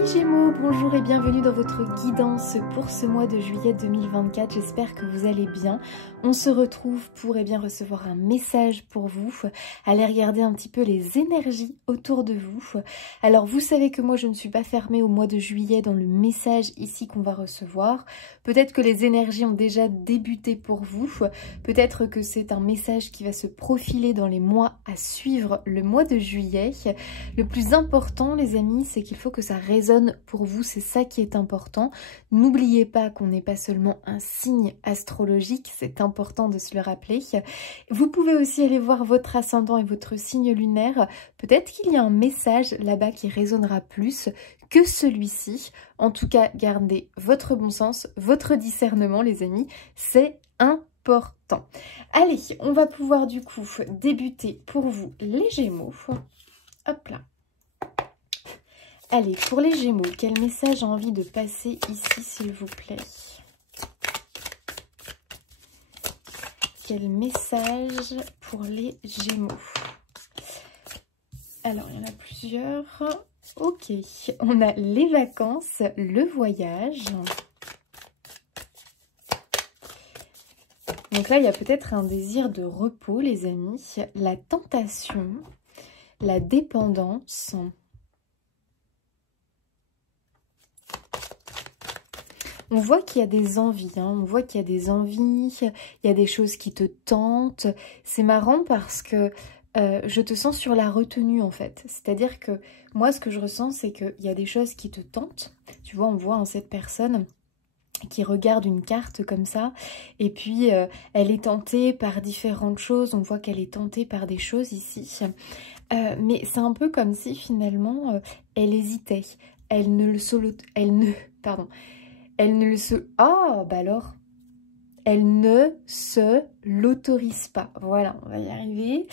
Amis Gémeaux, bonjour et bienvenue dans votre guidance pour ce mois de juillet 2024. J'espère que vous allez bien. On se retrouve pour recevoir un message pour vous. Allez regarder un petit peu les énergies autour de vous. Alors vous savez que moi je ne suis pas fermée au mois de juillet dans le message ici qu'on va recevoir. Peut-être que les énergies ont déjà débuté pour vous. Peut-être que c'est un message qui va se profiler dans les mois à suivre le mois de juillet. Le plus important les amis, c'est qu'il faut que ça résonne pour vous, c'est ça qui est important. N'oubliez pas qu'on n'est pas seulement un signe astrologique, c'est important de se le rappeler. Vous pouvez aussi aller voir votre ascendant et votre signe lunaire. Peut-être qu'il y a un message là-bas qui résonnera plus que celui-ci. En tout cas, gardez votre bon sens, votre discernement les amis, c'est important. Allez, on va pouvoir du coup débuter pour vous les Gémeaux. Hop là. Allez, pour les Gémeaux, quel message j'ai envie de passer ici, s'il vous plaît? Quel message pour les Gémeaux? Alors, il y en a plusieurs. Ok, on a les vacances, le voyage. Donc là, il y a peut-être un désir de repos, les amis. La tentation, la dépendance. On voit qu'il y a des envies, hein, on voit qu'il y a des envies, il y a des choses qui te tentent. C'est marrant parce que je te sens sur la retenue en fait. C'est-à-dire que moi, ce que je ressens, c'est qu'il y a des choses qui te tentent. Tu vois, on voit en cette personne qui regarde une carte comme ça, et puis elle est tentée par différentes choses. On voit qu'elle est tentée par des choses ici. Mais c'est un peu comme si finalement, elle hésitait. Elle ne le se l'autorise pas. Voilà, on va y arriver.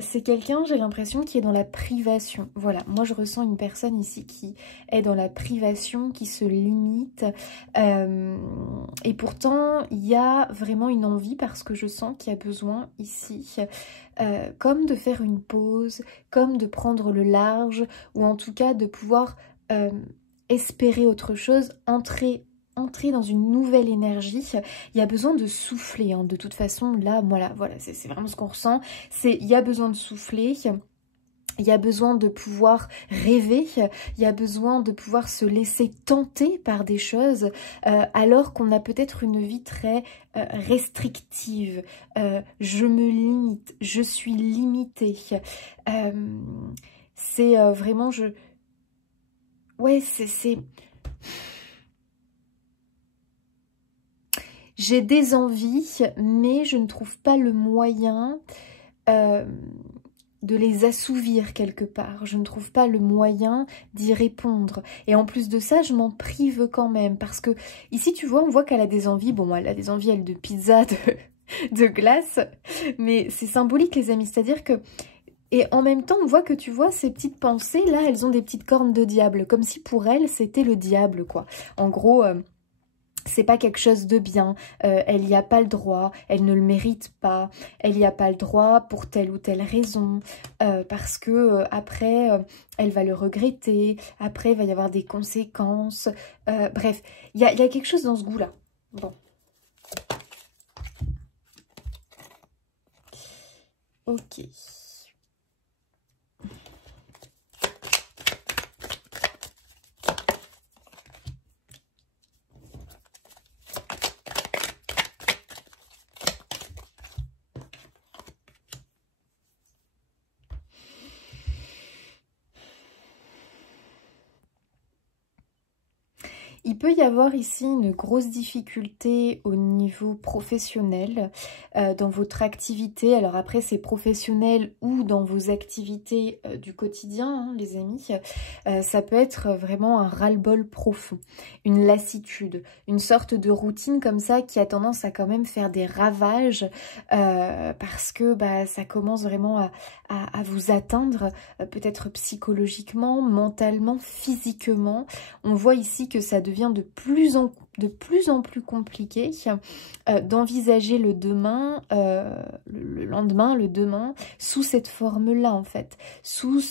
C'est quelqu'un, j'ai l'impression, qui est dans la privation. Voilà, moi je ressens une personne ici qui est dans la privation, qui se limite. Et pourtant, il y a vraiment une envie parce que je sens qu'il y a besoin ici, comme de faire une pause, comme de prendre le large, ou en tout cas de pouvoir espérer autre chose, entrer dans une nouvelle énergie. Il y a besoin de souffler, hein. De toute façon, là, voilà, c'est vraiment ce qu'on ressent. Il y a besoin de souffler, il y a besoin de pouvoir rêver, il y a besoin de pouvoir se laisser tenter par des choses, alors qu'on a peut-être une vie très restrictive. Je me limite, je suis limitée. C'est vraiment... Ouais, c'est... J'ai des envies, mais je ne trouve pas le moyen de les assouvir quelque part. Je ne trouve pas le moyen d'y répondre. Et en plus de ça, je m'en prive quand même. Parce que ici, tu vois, on voit qu'elle a des envies. Bon, elle a des envies, elle, de pizza, de glace. Mais c'est symbolique, les amis. C'est-à-dire que... Et en même temps, on voit que, tu vois, ces petites pensées, là, elles ont des petites cornes de diable. Comme si pour elle, c'était le diable, quoi. En gros... c'est pas quelque chose de bien, elle n'y a pas le droit, elle ne le mérite pas, elle n'y a pas le droit pour telle ou telle raison, parce que après, elle va le regretter, après il va y avoir des conséquences, bref, il y a quelque chose dans ce goût-là. Bon. Ok. Il peut y avoir ici une grosse difficulté au niveau professionnel dans votre activité. Alors après, c'est professionnel ou dans vos activités du quotidien, hein, les amis. Ça peut être vraiment un ras-le-bol profond, une lassitude, une sorte de routine comme ça qui a tendance à quand même faire des ravages parce que bah, ça commence vraiment à vous atteindre, peut-être psychologiquement, mentalement, physiquement. On voit ici que ça devient devient de plus en plus compliqué d'envisager le demain, le lendemain, le demain, sous cette forme-là, en fait. Sous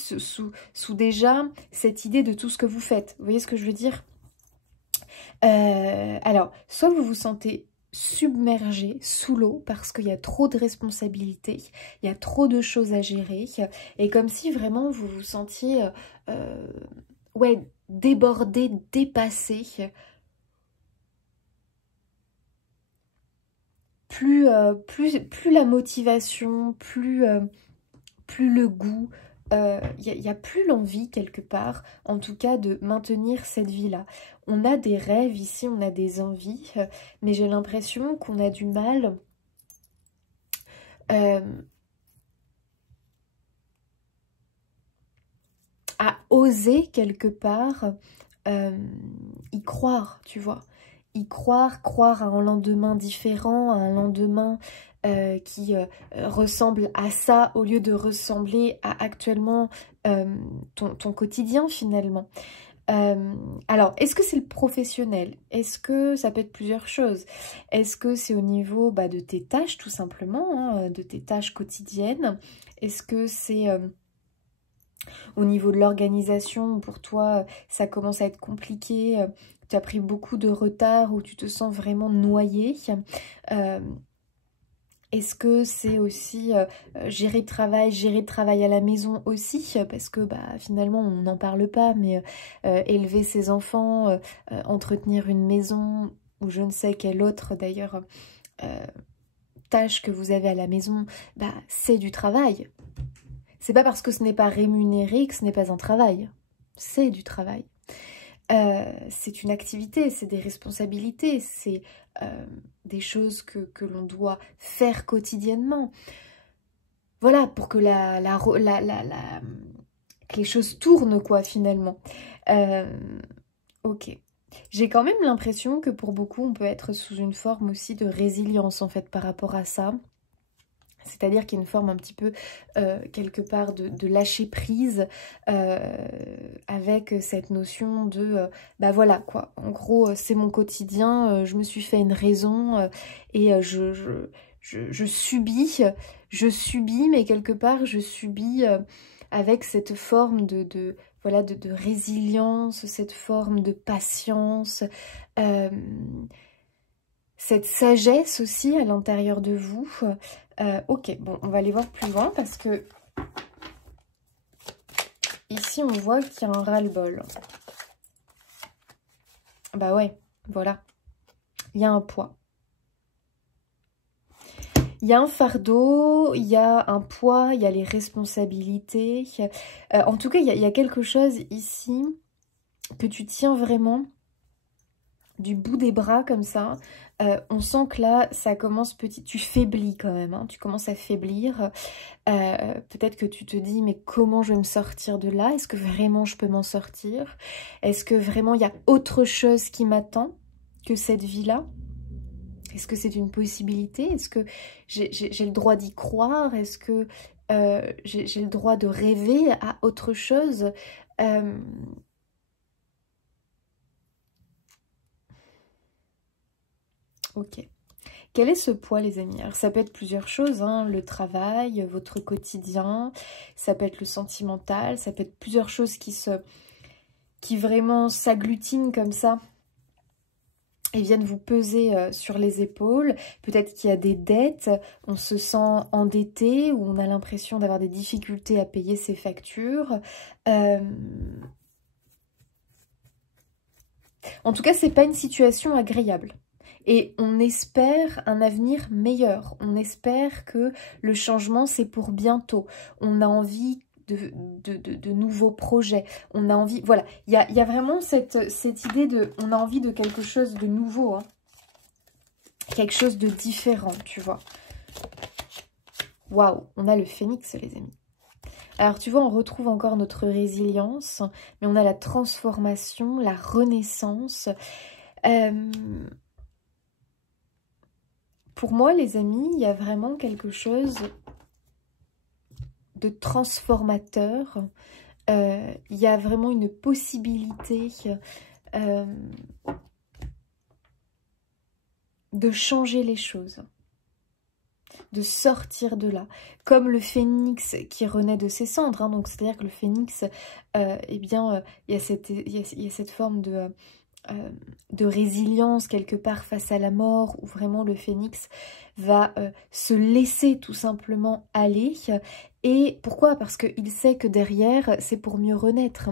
déjà cette idée de tout ce que vous faites. Vous voyez ce que je veux dire? Alors, soit vous vous sentez submergé sous l'eau parce qu'il y a trop de responsabilités, il y a trop de choses à gérer, et comme si vraiment vous vous sentiez ouais, débordé, dépassé. Plus la motivation, plus le goût, il n'y a plus l'envie quelque part, en tout cas, de maintenir cette vie-là. On a des rêves ici, on a des envies, mais j'ai l'impression qu'on a du mal à oser quelque part y croire, tu vois. Y croire à un lendemain différent, à un lendemain qui ressemble à ça au lieu de ressembler à actuellement ton quotidien finalement. Alors, est-ce que c'est le professionnel? Est-ce que ça peut être plusieurs choses? Est-ce que c'est au niveau de tes tâches tout simplement, hein, de tes tâches quotidiennes? Est-ce que c'est au niveau de l'organisation, pour toi, ça commence à être compliqué, tu as pris beaucoup de retard ou tu te sens vraiment noyé? Est-ce que c'est aussi gérer le travail à la maison aussi? Parce que finalement, on n'en parle pas, mais élever ses enfants, entretenir une maison ou je ne sais quelle autre d'ailleurs tâche que vous avez à la maison, c'est du travail. C'est pas parce que ce n'est pas rémunéré que ce n'est pas un travail. C'est du travail. C'est une activité, c'est des responsabilités, c'est des choses que l'on doit faire quotidiennement. Voilà, pour que que les choses tournent, quoi, finalement. Ok. J'ai quand même l'impression que pour beaucoup, on peut être sous une forme aussi de résilience, en fait, par rapport à ça. C'est-à-dire qu'il y a une forme un petit peu, quelque part, de lâcher prise avec cette notion de, voilà quoi, en gros, c'est mon quotidien, je me suis fait une raison et je subis, mais quelque part, je subis avec cette forme voilà, de résilience, cette forme de patience, cette sagesse aussi à l'intérieur de vous. Ok, bon, on va aller voir plus loin parce que ici, on voit qu'il y a un ras-le-bol. Bah ouais, voilà. Il y a un poids. Il y a un fardeau, il y a un poids, il y a les responsabilités. En tout cas, il y a quelque chose ici que tu tiens vraiment du bout des bras comme ça. On sent que là, ça commence petit. Tu faiblis quand même, hein, tu commences à faiblir. Peut-être que tu te dis, mais comment je vais me sortir de là? Est-ce que vraiment je peux m'en sortir? Est-ce que vraiment il y a autre chose qui m'attend que cette vie-là? Est-ce que c'est une possibilité? Est-ce que j'ai le droit d'y croire? Est-ce que j'ai le droit de rêver à autre chose? Ok. Quel est ce poids, les amis? Alors, ça peut être plusieurs choses, hein, le travail, votre quotidien, ça peut être le sentimental, ça peut être plusieurs choses qui vraiment s'agglutinent comme ça et viennent vous peser sur les épaules. Peut-être qu'il y a des dettes, on se sent endetté ou on a l'impression d'avoir des difficultés à payer ses factures. En tout cas, c'est pas une situation agréable. Et on espère un avenir meilleur. On espère que le changement, c'est pour bientôt. On a envie de nouveaux projets. On a envie... Voilà, il y a vraiment cette idée de... On a envie de quelque chose de nouveau. Hein. Quelque chose de différent, tu vois. Waouh, on a le phénix, les amis. Alors, tu vois, on retrouve encore notre résilience, mais on a la transformation, la renaissance. Pour moi, les amis, il y a vraiment quelque chose de transformateur. Il y a vraiment une possibilité de changer les choses, de sortir de là, comme le phénix qui renaît de ses cendres, hein. Donc c'est-à-dire que le phénix, eh bien, il y a cette forme de résilience quelque part face à la mort, où vraiment le phénix va se laisser tout simplement aller. Et pourquoi? Parce qu'il sait que derrière, c'est pour mieux renaître.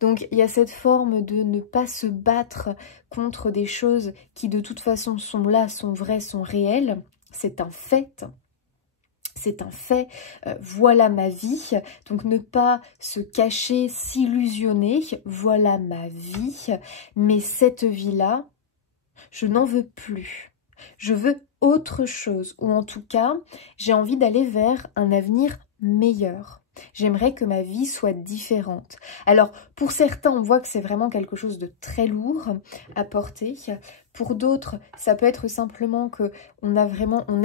Donc il y a cette forme de ne pas se battre contre des choses qui de toute façon sont là, sont vraies, sont réelles. C'est un fait. C'est un fait, voilà ma vie, donc ne pas se cacher, s'illusionner, voilà ma vie, mais cette vie-là, je n'en veux plus. Je veux autre chose, ou en tout cas, j'ai envie d'aller vers un avenir meilleur. J'aimerais que ma vie soit différente. Alors, pour certains, on voit que c'est vraiment quelque chose de très lourd à porter. Pour d'autres, ça peut être simplement que on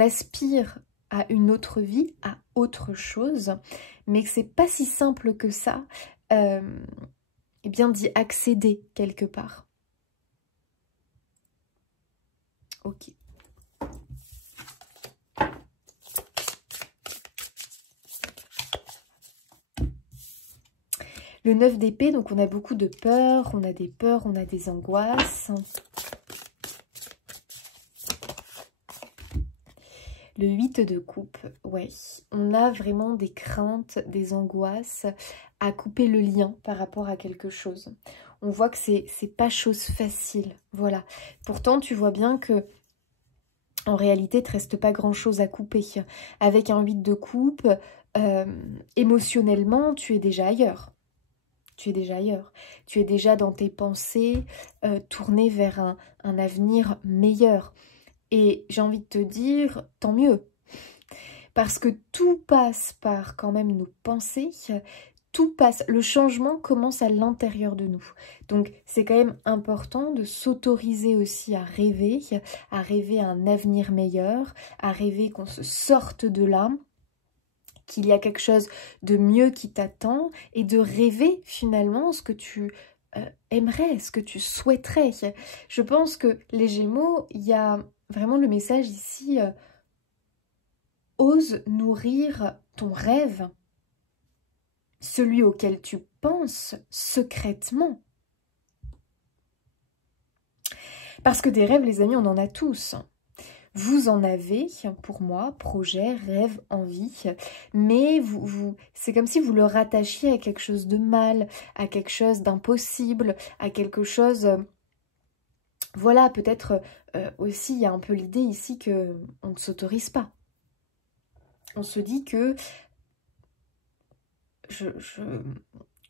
aspire à une autre vie, à autre chose, mais que c'est pas si simple que ça, eh bien d'y accéder quelque part. Ok. Le 9 d'épée, donc on a beaucoup de peurs, on a des angoisses. Le 8 de coupe, ouais, on a vraiment des craintes, des angoisses à couper le lien par rapport à quelque chose. On voit que c'est pas chose facile, voilà. Pourtant, tu vois bien que en réalité, il ne te reste pas grand-chose à couper. Avec un 8 de coupe, émotionnellement, tu es déjà ailleurs. Tu es déjà ailleurs. Tu es déjà dans tes pensées, tourné vers un avenir meilleur. Et j'ai envie de te dire, tant mieux. Parce que tout passe par quand même nos pensées, tout passe, le changement commence à l'intérieur de nous. Donc c'est quand même important de s'autoriser aussi à rêver à un avenir meilleur, à rêver qu'on se sorte de là, qu'il y a quelque chose de mieux qui t'attend et de rêver finalement ce que tu aimerais, ce que tu souhaiterais. Je pense que les Gémeaux, il y a vraiment le message ici, ose nourrir ton rêve, celui auquel tu penses secrètement. Parce que des rêves, les amis, on en a tous. Vous en avez, pour moi, projet, rêve, envie, mais c'est comme si vous le rattachiez à quelque chose de mal, à quelque chose d'impossible, à quelque chose... voilà, peut-être aussi, il y a un peu l'idée ici qu'on ne s'autorise pas. On se dit que...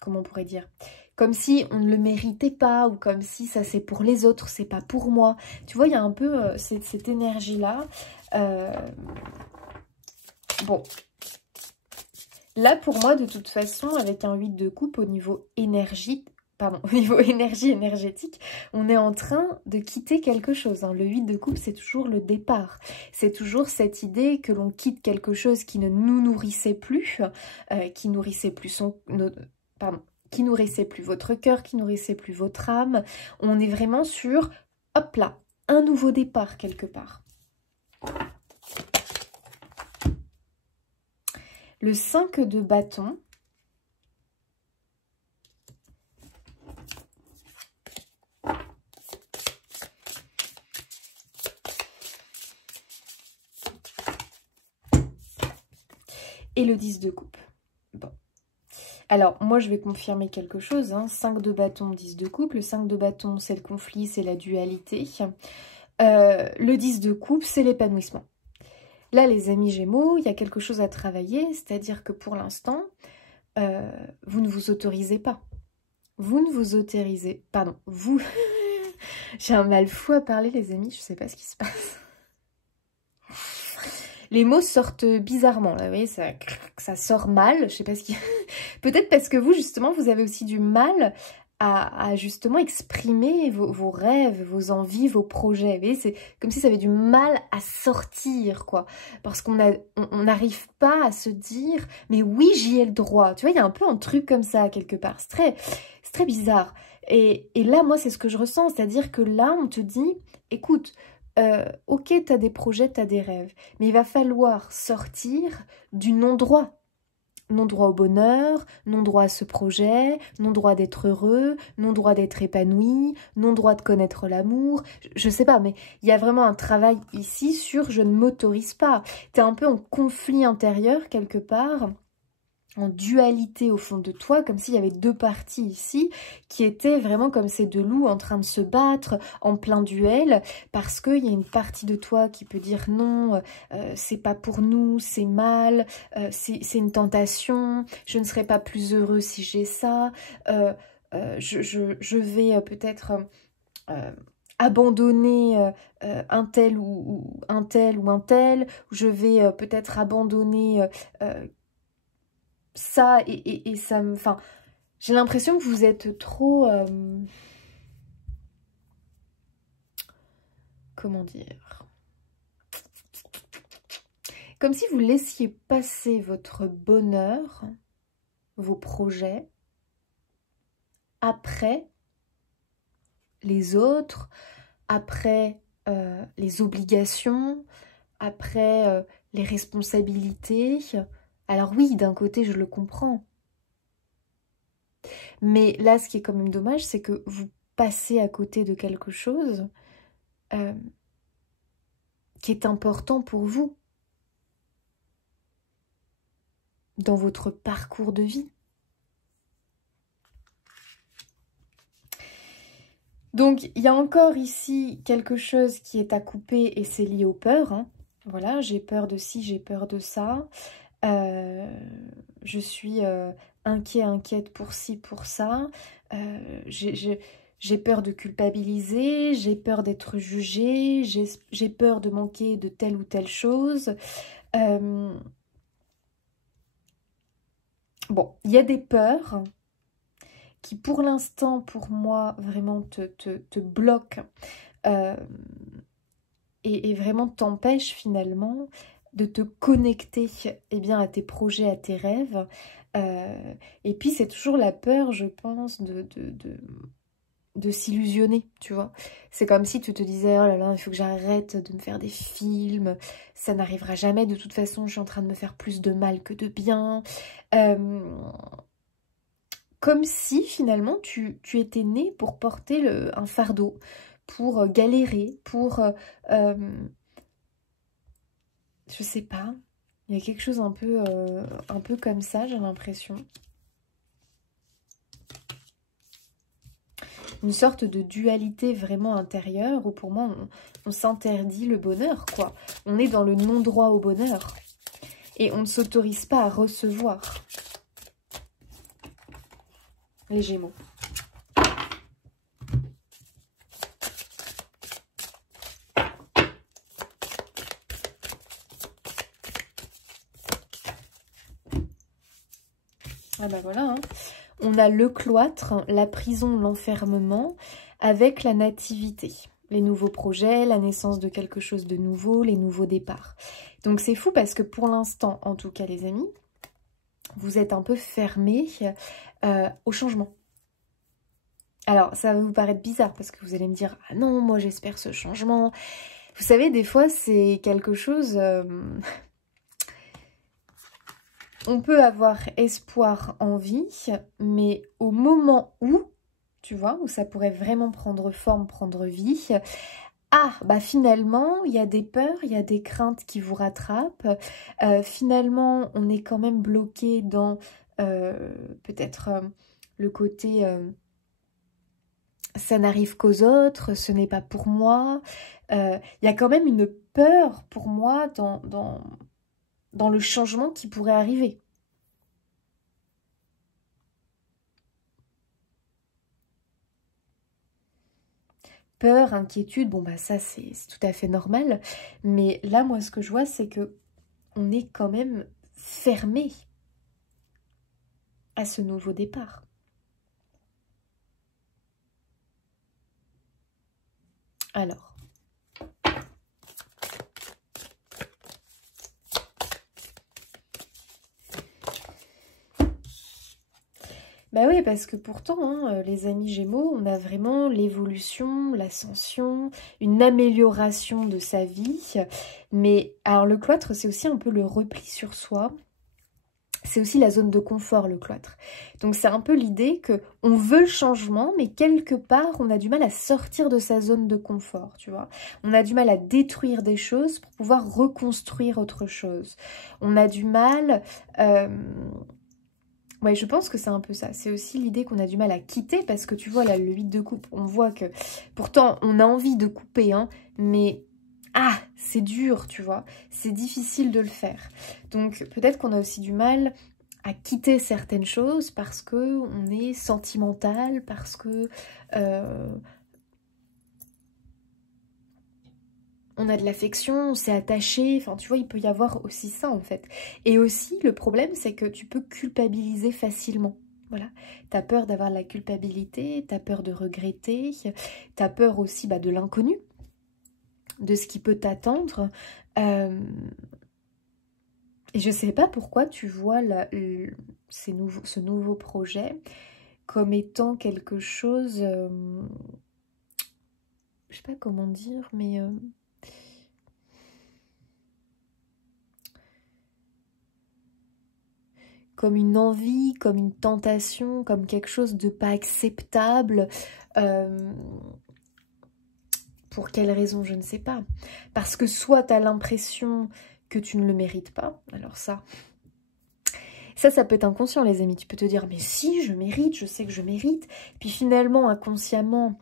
comment on pourrait dire, comme si on ne le méritait pas, ou comme si ça c'est pour les autres, c'est pas pour moi. Tu vois, il y a un peu cette énergie-là. Bon. Là, pour moi, de toute façon, avec un 8 de coupe au niveau énergie, énergétique, on est en train de quitter quelque chose. Hein. Le 8 de coupe, c'est toujours le départ. C'est toujours cette idée que l'on quitte quelque chose qui ne nous nourrissait plus, qui nourrissait plus qui nourrissait plus votre cœur, qui nourrissait plus votre âme. On est vraiment sur, hop là, un nouveau départ quelque part. Le 5 de bâton. Et le 10 de coupe. Bon. Alors, moi, je vais confirmer quelque chose. Hein. 5 de bâton, 10 de coupe. Le 5 de bâton, c'est le conflit, c'est la dualité. Le 10 de coupe, c'est l'épanouissement. Là, les amis Gémeaux, il y a quelque chose à travailler. C'est-à-dire que pour l'instant, vous ne vous autorisez pas. Vous ne vous autorisez... Pardon, vous... J'ai un mal fou à parler, les amis. Je ne sais pas ce qui se passe. Les mots sortent bizarrement, là, vous voyez, ça sort mal, je sais pas ce qui... Peut-être parce que vous, justement, vous avez aussi du mal à justement exprimer vos rêves, vos envies, vos projets. Vous voyez, c'est comme si ça avait du mal à sortir, quoi. Parce qu'on n'arrive pas à se dire, mais oui, j'y ai le droit. Tu vois, il y a un peu un truc comme ça, quelque part. C'est très bizarre. Et là, moi, c'est ce que je ressens. C'est-à-dire que là, on te dit, écoute... ok, tu as des projets, tu as des rêves, mais il va falloir sortir du non-droit. Non-droit au bonheur, non-droit à ce projet, non-droit d'être heureux, non-droit d'être épanoui, non-droit de connaître l'amour. Je sais pas, mais il y a vraiment un travail ici sur je ne m'autorise pas. Tu es un peu en conflit intérieur quelque part, en dualité au fond de toi, comme s'il y avait deux parties ici qui étaient vraiment comme ces deux loups en train de se battre en plein duel, parce qu'il y a une partie de toi qui peut dire non, c'est pas pour nous, c'est mal, c'est une tentation, je ne serai pas plus heureux si j'ai ça, je vais peut-être abandonner un tel ou un tel ou un tel, je vais peut-être abandonner ça et ça me... Enfin, j'ai l'impression que vous êtes trop... comment dire? Comme si vous laissiez passer votre bonheur, vos projets, après les autres, après les obligations, après les responsabilités. Alors oui, d'un côté, je le comprends. Mais là, ce qui est quand même dommage, c'est que vous passez à côté de quelque chose qui est important pour vous dans votre parcours de vie. Donc, il y a encore ici quelque chose qui est à couper et c'est lié aux peurs. Hein. Voilà, j'ai peur de ci, j'ai peur de ça. Je suis inquiète pour ci, pour ça. J'ai peur de culpabiliser, j'ai peur d'être jugée, j'ai peur de manquer de telle ou telle chose. Bon, il y a des peurs qui pour l'instant, pour moi, vraiment te bloquent et vraiment t'empêchent finalement de te connecter eh bien, à tes projets, à tes rêves. Et puis c'est toujours la peur, je pense, de s'illusionner, tu vois. C'est comme si tu te disais, oh là là, il faut que j'arrête de me faire des films, ça n'arrivera jamais, de toute façon, je suis en train de me faire plus de mal que de bien. Comme si, finalement, tu étais né pour porter un fardeau, pour galérer, pour... je sais pas, il y a quelque chose un peu comme ça, j'ai l'impression. Une sorte de dualité vraiment intérieure où pour moi on s'interdit le bonheur, quoi. On est dans le non-droit au bonheur et on ne s'autorise pas à recevoir. Les Gémeaux. Ah bah voilà, hein. On a le cloître, la prison, l'enfermement, avec la nativité. Les nouveaux projets, la naissance de quelque chose de nouveau, les nouveaux départs. Donc c'est fou parce que pour l'instant, en tout cas les amis, vous êtes un peu fermés au changement. Alors ça va vous paraître bizarre parce que vous allez me dire « Ah non, moi j'espère ce changement ». Vous savez, des fois c'est quelque chose... on peut avoir espoir en vie, mais au moment où, tu vois, où ça pourrait vraiment prendre forme, prendre vie, ah, bah finalement, il y a des peurs, il y a des craintes qui vous rattrapent. Finalement, on est quand même bloqué dans peut-être le côté ça n'arrive qu'aux autres, ce n'est pas pour moi. Il y a quand même une peur pour moi dans le changement qui pourrait arriver. Peur, inquiétude, bon bah ça c'est tout à fait normal. Mais là, moi, ce que je vois, c'est que on est quand même fermé à ce nouveau départ. Alors, Bah oui, parce que pourtant, hein, les amis Gémeaux, on a vraiment l'évolution, l'ascension, une amélioration de sa vie. Mais alors le cloître, c'est aussi un peu le repli sur soi. C'est aussi la zone de confort, le cloître. Donc c'est un peu l'idée que on veut le changement, mais quelque part, on a du mal à sortir de sa zone de confort, tu vois. On a du mal à détruire des choses pour pouvoir reconstruire autre chose. On a du mal... Ouais, je pense que c'est un peu ça. C'est aussi l'idée qu'on a du mal à quitter parce que tu vois, là, le 8 de coupe, on voit que... Pourtant, on a envie de couper, hein, mais... Ah, c'est dur, tu vois. C'est difficile de le faire. Donc, peut-être qu'on a aussi du mal à quitter certaines choses parce que on est sentimental, parce que... on a de l'affection, on s'est attaché, enfin tu vois, il peut y avoir aussi ça en fait. Et aussi, le problème, c'est que tu peux culpabiliser facilement. Voilà, t'as peur d'avoir la culpabilité, t'as peur de regretter, t'as peur aussi de l'inconnu, de ce qui peut t'attendre. Et je sais pas pourquoi tu vois ce nouveau projet comme étant quelque chose... je sais pas comment dire, mais... comme une envie, comme une tentation, comme quelque chose de pas acceptable. Pour quelle raison, je ne sais pas. Parce que soit tu as l'impression que tu ne le mérites pas, alors ça peut être inconscient les amis, tu peux te dire mais si, je mérite, je sais que je mérite, puis finalement inconsciemment,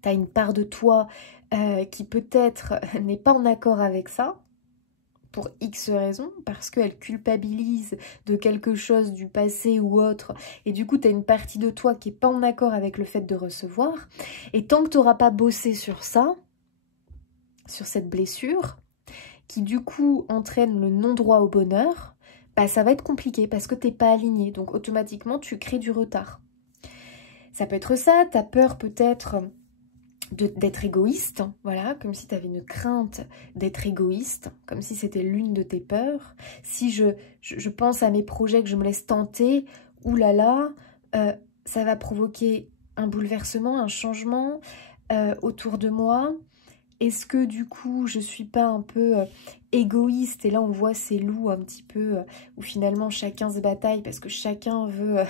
tu as une part de toi qui peut-être n'est pas en accord avec ça, pour X raisons, parce qu'elle culpabilise de quelque chose du passé ou autre, et du coup, tu as une partie de toi qui n'est pas en accord avec le fait de recevoir, et tant que tu n'auras pas bossé sur ça, sur cette blessure, qui du coup entraîne le non-droit au bonheur, ça va être compliqué, parce que tu n'es pas aligné, donc automatiquement, tu crées du retard. Ça peut être ça, tu as peur peut-être... d'être égoïste, voilà, comme si tu avais une crainte d'être égoïste, comme si c'était l'une de tes peurs. Si je pense à mes projets, que je me laisse tenter, oulala, ça va provoquer un bouleversement, un changement autour de moi. Est-ce que du coup, je suis pas un peu égoïste? Et là, on voit ces loups un petit peu où finalement chacun se bataille parce que chacun veut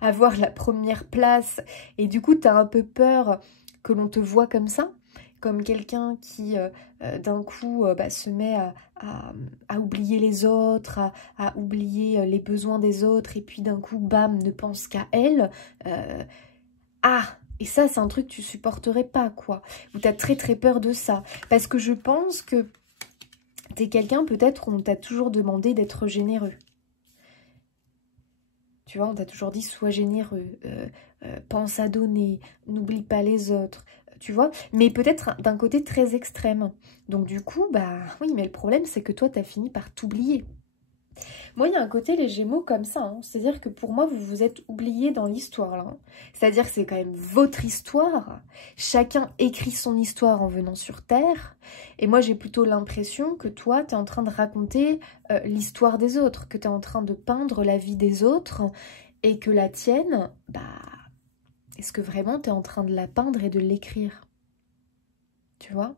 avoir la première place. Et du coup, tu as un peu peur que l'on te voit comme ça, comme quelqu'un qui d'un coup se met à oublier les autres, à oublier les besoins des autres, et puis d'un coup, bam, ne pense qu'à elle. Et ça, c'est un truc que tu supporterais pas, quoi. Ou tu as très très peur de ça. Parce que je pense que tu es quelqu'un, peut-être, où on t'a toujours demandé d'être généreux. Tu vois, on t'a toujours dit, sois généreux, pense à donner, n'oublie pas les autres, tu vois. Mais peut-être d'un côté très extrême. Donc du coup, oui, mais le problème, c'est que toi, t'as fini par t'oublier. Moi, il y a un côté, les Gémeaux, comme ça. Hein. C'est-à-dire que pour moi, vous vous êtes oubliés dans l'histoire, là. Hein. C'est-à-dire que c'est quand même votre histoire. Chacun écrit son histoire en venant sur Terre. Et moi, j'ai plutôt l'impression que toi, tu es en train de raconter l'histoire des autres, que tu es en train de peindre la vie des autres, et que la tienne, est-ce que vraiment tu es en train de la peindre et de l'écrire? Tu vois?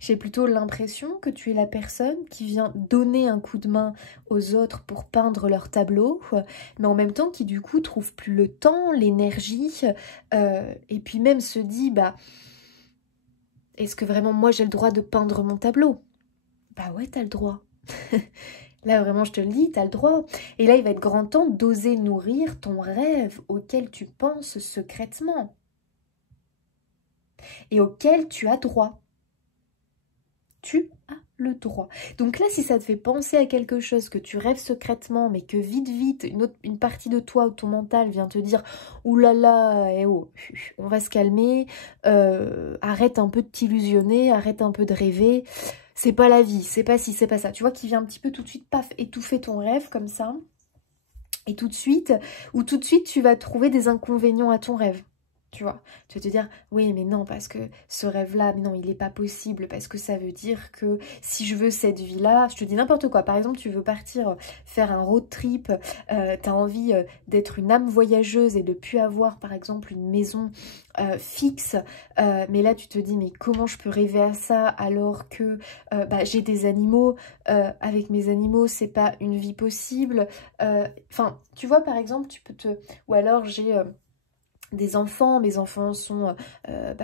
J'ai plutôt l'impression que tu es la personne qui vient donner un coup de main aux autres pour peindre leur tableau, mais en même temps qui du coup trouve plus le temps, l'énergie, et puis même se dit, est-ce que vraiment moi j'ai le droit de peindre mon tableau? Bah ouais, t'as le droit. Là vraiment je te le dis, t'as le droit. Et là il va être grand temps d'oser nourrir ton rêve auquel tu penses secrètement. Et auquel tu as droit. Tu as le droit. Donc là, si ça te fait penser à quelque chose que tu rêves secrètement, mais que vite, une partie de toi ou ton mental vient te dire « Ouh là là, on va se calmer, arrête un peu de t'illusionner, arrête un peu de rêver, c'est pas la vie, c'est pas ci, c'est pas ça. » Tu vois, qui vient un petit peu tout de suite, paf, étouffer ton rêve comme ça. Et tout de suite, tu vas trouver des inconvénients à ton rêve. Tu vois, tu vas te dire, oui, mais non, parce que ce rêve-là, mais non, il n'est pas possible, parce que ça veut dire que si je veux cette vie-là, je te dis n'importe quoi. Par exemple, tu veux partir faire un road trip, tu as envie d'être une âme voyageuse et de plus avoir, par exemple, une maison fixe. Mais là, tu te dis, mais comment je peux rêver à ça alors que j'ai des animaux, avec mes animaux, c'est pas une vie possible. Enfin, tu vois, par exemple, tu peux te... Ou alors, j'ai... des enfants, mes enfants sont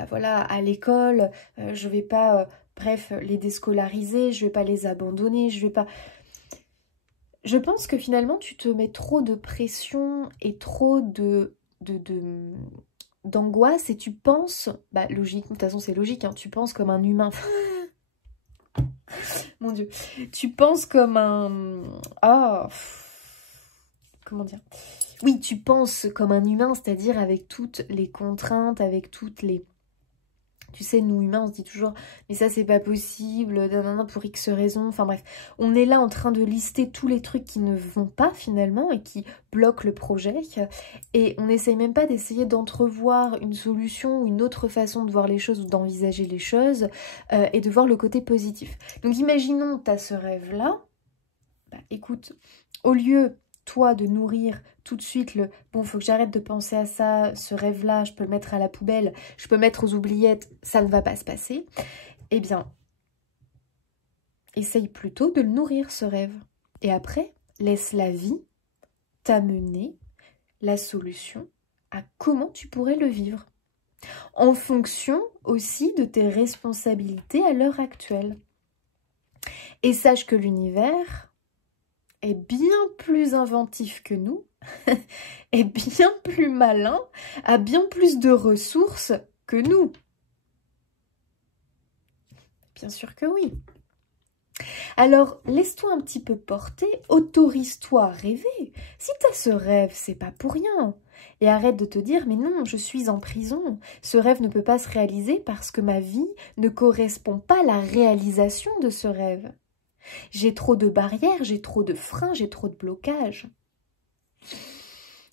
voilà, à l'école, je vais pas, bref, les déscolariser, je vais pas les abandonner, je vais pas... Je pense que finalement, tu te mets trop de pression et trop d'angoisse et tu penses, logique, de toute façon c'est logique, hein, tu penses comme un humain. Mon Dieu, tu penses comme un... Ah, comment dire? Oui, tu penses comme un humain, c'est-à-dire avec toutes les contraintes, avec toutes les... Tu sais, nous humains, on se dit toujours, mais ça c'est pas possible, nanana, pour X raisons, enfin bref. On est là en train de lister tous les trucs qui ne vont pas finalement et qui bloquent le projet. Et on n'essaye même pas d'essayer d'entrevoir une solution ou une autre façon de voir les choses ou d'envisager les choses et de voir le côté positif. Donc imaginons, tu as ce rêve-là, écoute, au lieu... toi de nourrir tout de suite le « bon, faut que j'arrête de penser à ça, ce rêve-là, je peux le mettre à la poubelle, je peux le mettre aux oubliettes, ça ne va pas se passer », eh bien, essaye plutôt de le nourrir, ce rêve. Et après, laisse la vie t'amener la solution à comment tu pourrais le vivre, en fonction aussi de tes responsabilités à l'heure actuelle. Et sache que l'univers est bien plus inventif que nous, est bien plus malin, a bien plus de ressources que nous. Bien sûr que oui. Alors, laisse-toi un petit peu porter, autorise-toi à rêver. Si tu as ce rêve, c'est pas pour rien. Et arrête de te dire, mais non, je suis en prison. Ce rêve ne peut pas se réaliser parce que ma vie ne correspond pas à la réalisation de ce rêve. J'ai trop de barrières, j'ai trop de freins, j'ai trop de blocages.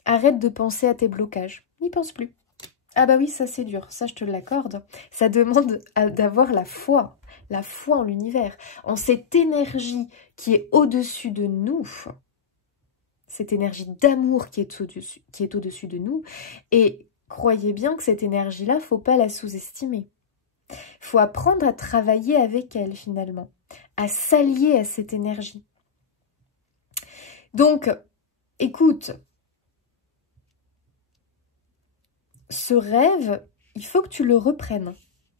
Arrête de penser à tes blocages. N'y pense plus. Ah bah oui, ça c'est dur, ça je te l'accorde. Ça demande d'avoir la foi en l'univers, en cette énergie qui est au-dessus de nous, cette énergie d'amour qui est au-dessus de nous. Et croyez bien que cette énergie-là, faut pas la sous-estimer. Il faut apprendre à travailler avec elle finalement, à s'allier à cette énergie. Donc, écoute, ce rêve, il faut que tu le reprennes.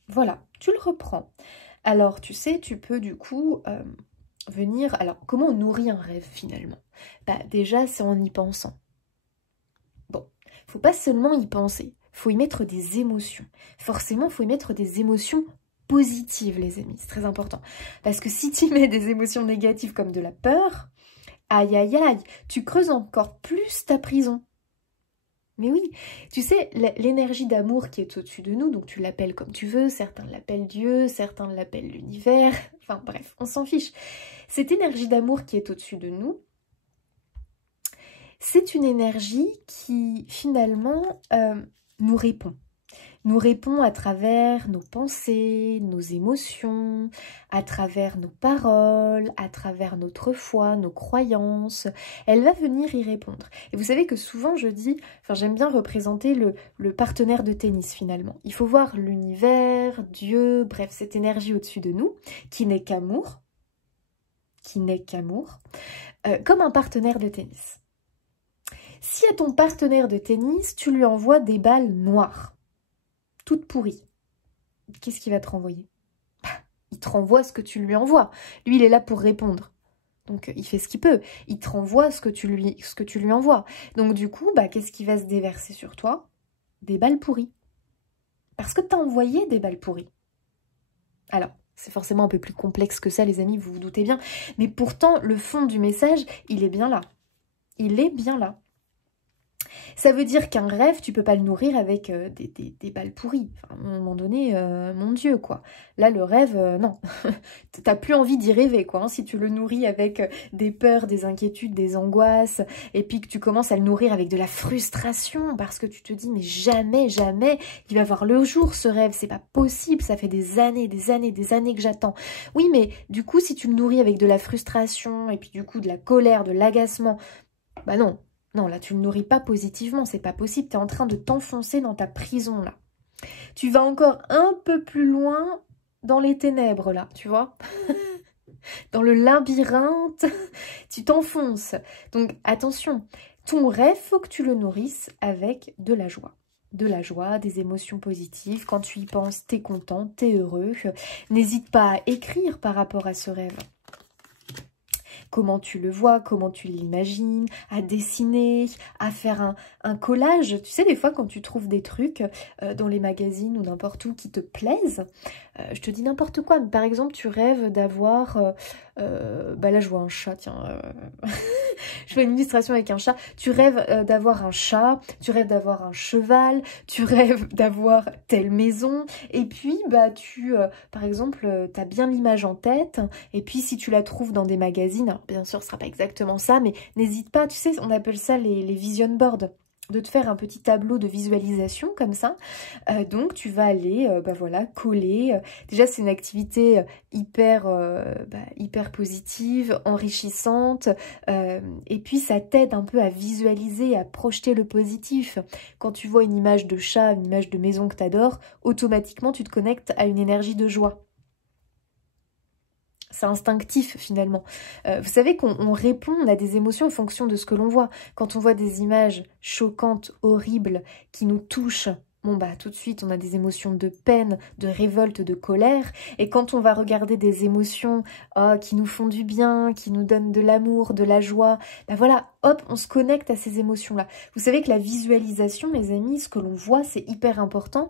Voilà, tu le reprends. Alors, tu sais, tu peux du coup venir... Alors, comment on nourrit un rêve finalement? Déjà, c'est en y pensant. Bon, il ne faut pas seulement y penser, il faut y mettre des émotions. Forcément, il faut y mettre des émotions positives, les amis, c'est très important. Parce que si tu mets des émotions négatives comme de la peur, aïe aïe aïe, tu creuses encore plus ta prison. Mais oui, tu sais, l'énergie d'amour qui est au-dessus de nous, donc tu l'appelles comme tu veux, certains l'appellent Dieu, certains l'appellent l'univers, enfin bref, on s'en fiche. Cette énergie d'amour qui est au-dessus de nous, c'est une énergie qui finalement nous répond. Nous répond à travers nos pensées, nos émotions, à travers nos paroles, à travers notre foi, nos croyances. Elle va venir y répondre. Et vous savez que souvent je dis, j'aime bien représenter le partenaire de tennis finalement. Il faut voir l'univers, Dieu, bref, cette énergie au-dessus de nous, qui n'est qu'amour, comme un partenaire de tennis. Si à ton partenaire de tennis, tu lui envoies des balles noires, toute pourrie, qu'est-ce qu'il va te renvoyer? Il te renvoie ce que tu lui envoies. Lui, il est là pour répondre. Donc, il fait ce qu'il peut. Il te renvoie ce que tu lui envoies. Donc, du coup, qu'est-ce qui va se déverser sur toi? Des balles pourries. Parce que tu as envoyé des balles pourries. Alors, c'est forcément un peu plus complexe que ça, les amis, vous vous doutez bien. Mais pourtant, le fond du message, il est bien là. Il est bien là. Ça veut dire qu'un rêve, tu peux pas le nourrir avec des balles pourries. Enfin, à un moment donné, mon Dieu, quoi. Là, le rêve, non. T'as plus envie d'y rêver, quoi. Hein, si tu le nourris avec des peurs, des inquiétudes, des angoisses, et puis que tu commences à le nourrir avec de la frustration, parce que tu te dis, mais jamais, jamais, il va voir le jour, ce rêve. C'est pas possible, ça fait des années, des années, des années que j'attends. Oui, mais du coup, si tu le nourris avec de la frustration, et puis du coup, de la colère, de l'agacement, bah non. Non, là, tu ne le nourris pas positivement, c'est pas possible. Tu es en train de t'enfoncer dans ta prison, là. Tu vas encore un peu plus loin dans les ténèbres, là, tu vois. Dans le labyrinthe, tu t'enfonces. Donc, attention, ton rêve, faut que tu le nourrisses avec de la joie. De la joie, des émotions positives. Quand tu y penses, t'es content, t'es heureux. N'hésite pas à écrire par rapport à ce rêve. Comment tu le vois, comment tu l'imagines, à dessiner, à faire un collage. Tu sais, des fois, quand tu trouves des trucs dans les magazines ou n'importe où qui te plaisent, je te dis n'importe quoi, mais par exemple, tu rêves d'avoir... bah là, je vois un chat, tiens. Je vois une illustration avec un chat. Tu rêves d'avoir un chat, tu rêves d'avoir un cheval, tu rêves d'avoir telle maison. Et puis, bah, par exemple, tu as bien l'image en tête. Et puis, si tu la trouves dans des magazines, alors bien sûr, ce sera pas exactement ça, mais n'hésite pas, tu sais, on appelle ça les vision boards, de te faire un petit tableau de visualisation comme ça. Donc tu vas aller bah voilà, coller. Déjà c'est une activité hyper positive, enrichissante. Et puis ça t'aide un peu à visualiser, à projeter le positif. Quand tu vois une image de chat, une image de maison que tu adores, automatiquement tu te connectes à une énergie de joie. C'est instinctif finalement. Vous savez qu'on répond, on a des émotions en fonction de ce que l'on voit. Quand on voit des images choquantes, horribles, qui nous touchent, bon bah tout de suite on a des émotions de peine, de révolte, de colère. Et quand on va regarder des émotions qui nous font du bien, qui nous donnent de l'amour, de la joie, bah voilà, hop, on se connecte à ces émotions-là. Vous savez que la visualisation, les amis, ce que l'on voit, c'est hyper important.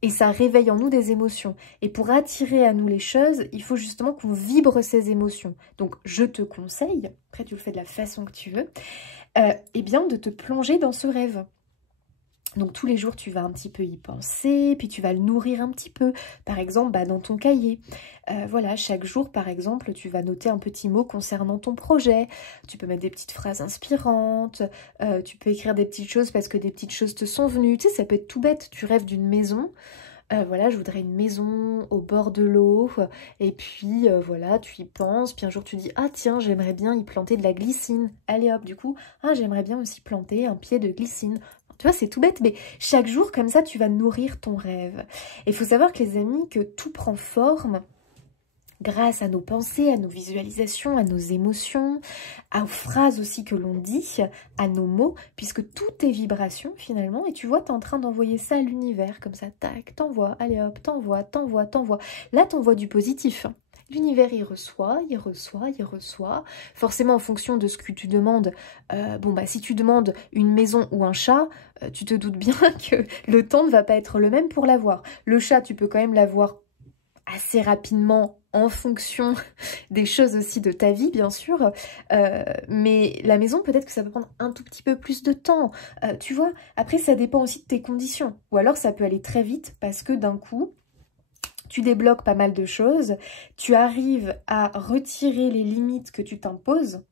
Et ça réveille en nous des émotions. Et pour attirer à nous les choses, il faut justement qu'on vibre ces émotions. Donc, je te conseille, après tu le fais de la façon que tu veux, eh bien de te plonger dans ce rêve. Donc, tous les jours, tu vas un petit peu y penser, puis tu vas le nourrir un petit peu. Par exemple, bah, dans ton cahier. Voilà, chaque jour, par exemple, tu vas noter un petit mot concernant ton projet. Tu peux mettre des petites phrases inspirantes. Tu peux écrire des petites choses parce que des petites choses te sont venues. Tu sais, ça peut être tout bête. Tu rêves d'une maison. Voilà, je voudrais une maison au bord de l'eau. Et puis, voilà, tu y penses. Puis un jour, tu dis, ah tiens, j'aimerais bien y planter de la glycine. Allez hop, du coup, ah j'aimerais bien aussi planter un pied de glycine. Tu vois, c'est tout bête, mais chaque jour, comme ça, tu vas nourrir ton rêve. Et il faut savoir que les amis, que tout prend forme grâce à nos pensées, à nos visualisations, à nos émotions, aux phrases aussi que l'on dit, à nos mots, puisque tout est vibration finalement. Et tu vois, tu es en train d'envoyer ça à l'univers, comme ça, tac, t'envoies, allez hop, t'envoies, t'envoies, t'envoies. Là, t'envoies du positif. L'univers, il reçoit, il reçoit, il reçoit. Forcément, en fonction de ce que tu demandes, bon, bah, si tu demandes une maison ou un chat, tu te doutes bien que le temps ne va pas être le même pour l'avoir. Le chat, tu peux quand même l'avoir assez rapidement en fonction des choses aussi de ta vie, bien sûr. Mais la maison, peut-être que ça peut prendre un tout petit peu plus de temps. Tu vois, après, ça dépend aussi de tes conditions. Ou alors, ça peut aller très vite parce que d'un coup, tu débloques pas mal de choses, tu arrives à retirer les limites que tu t'imposes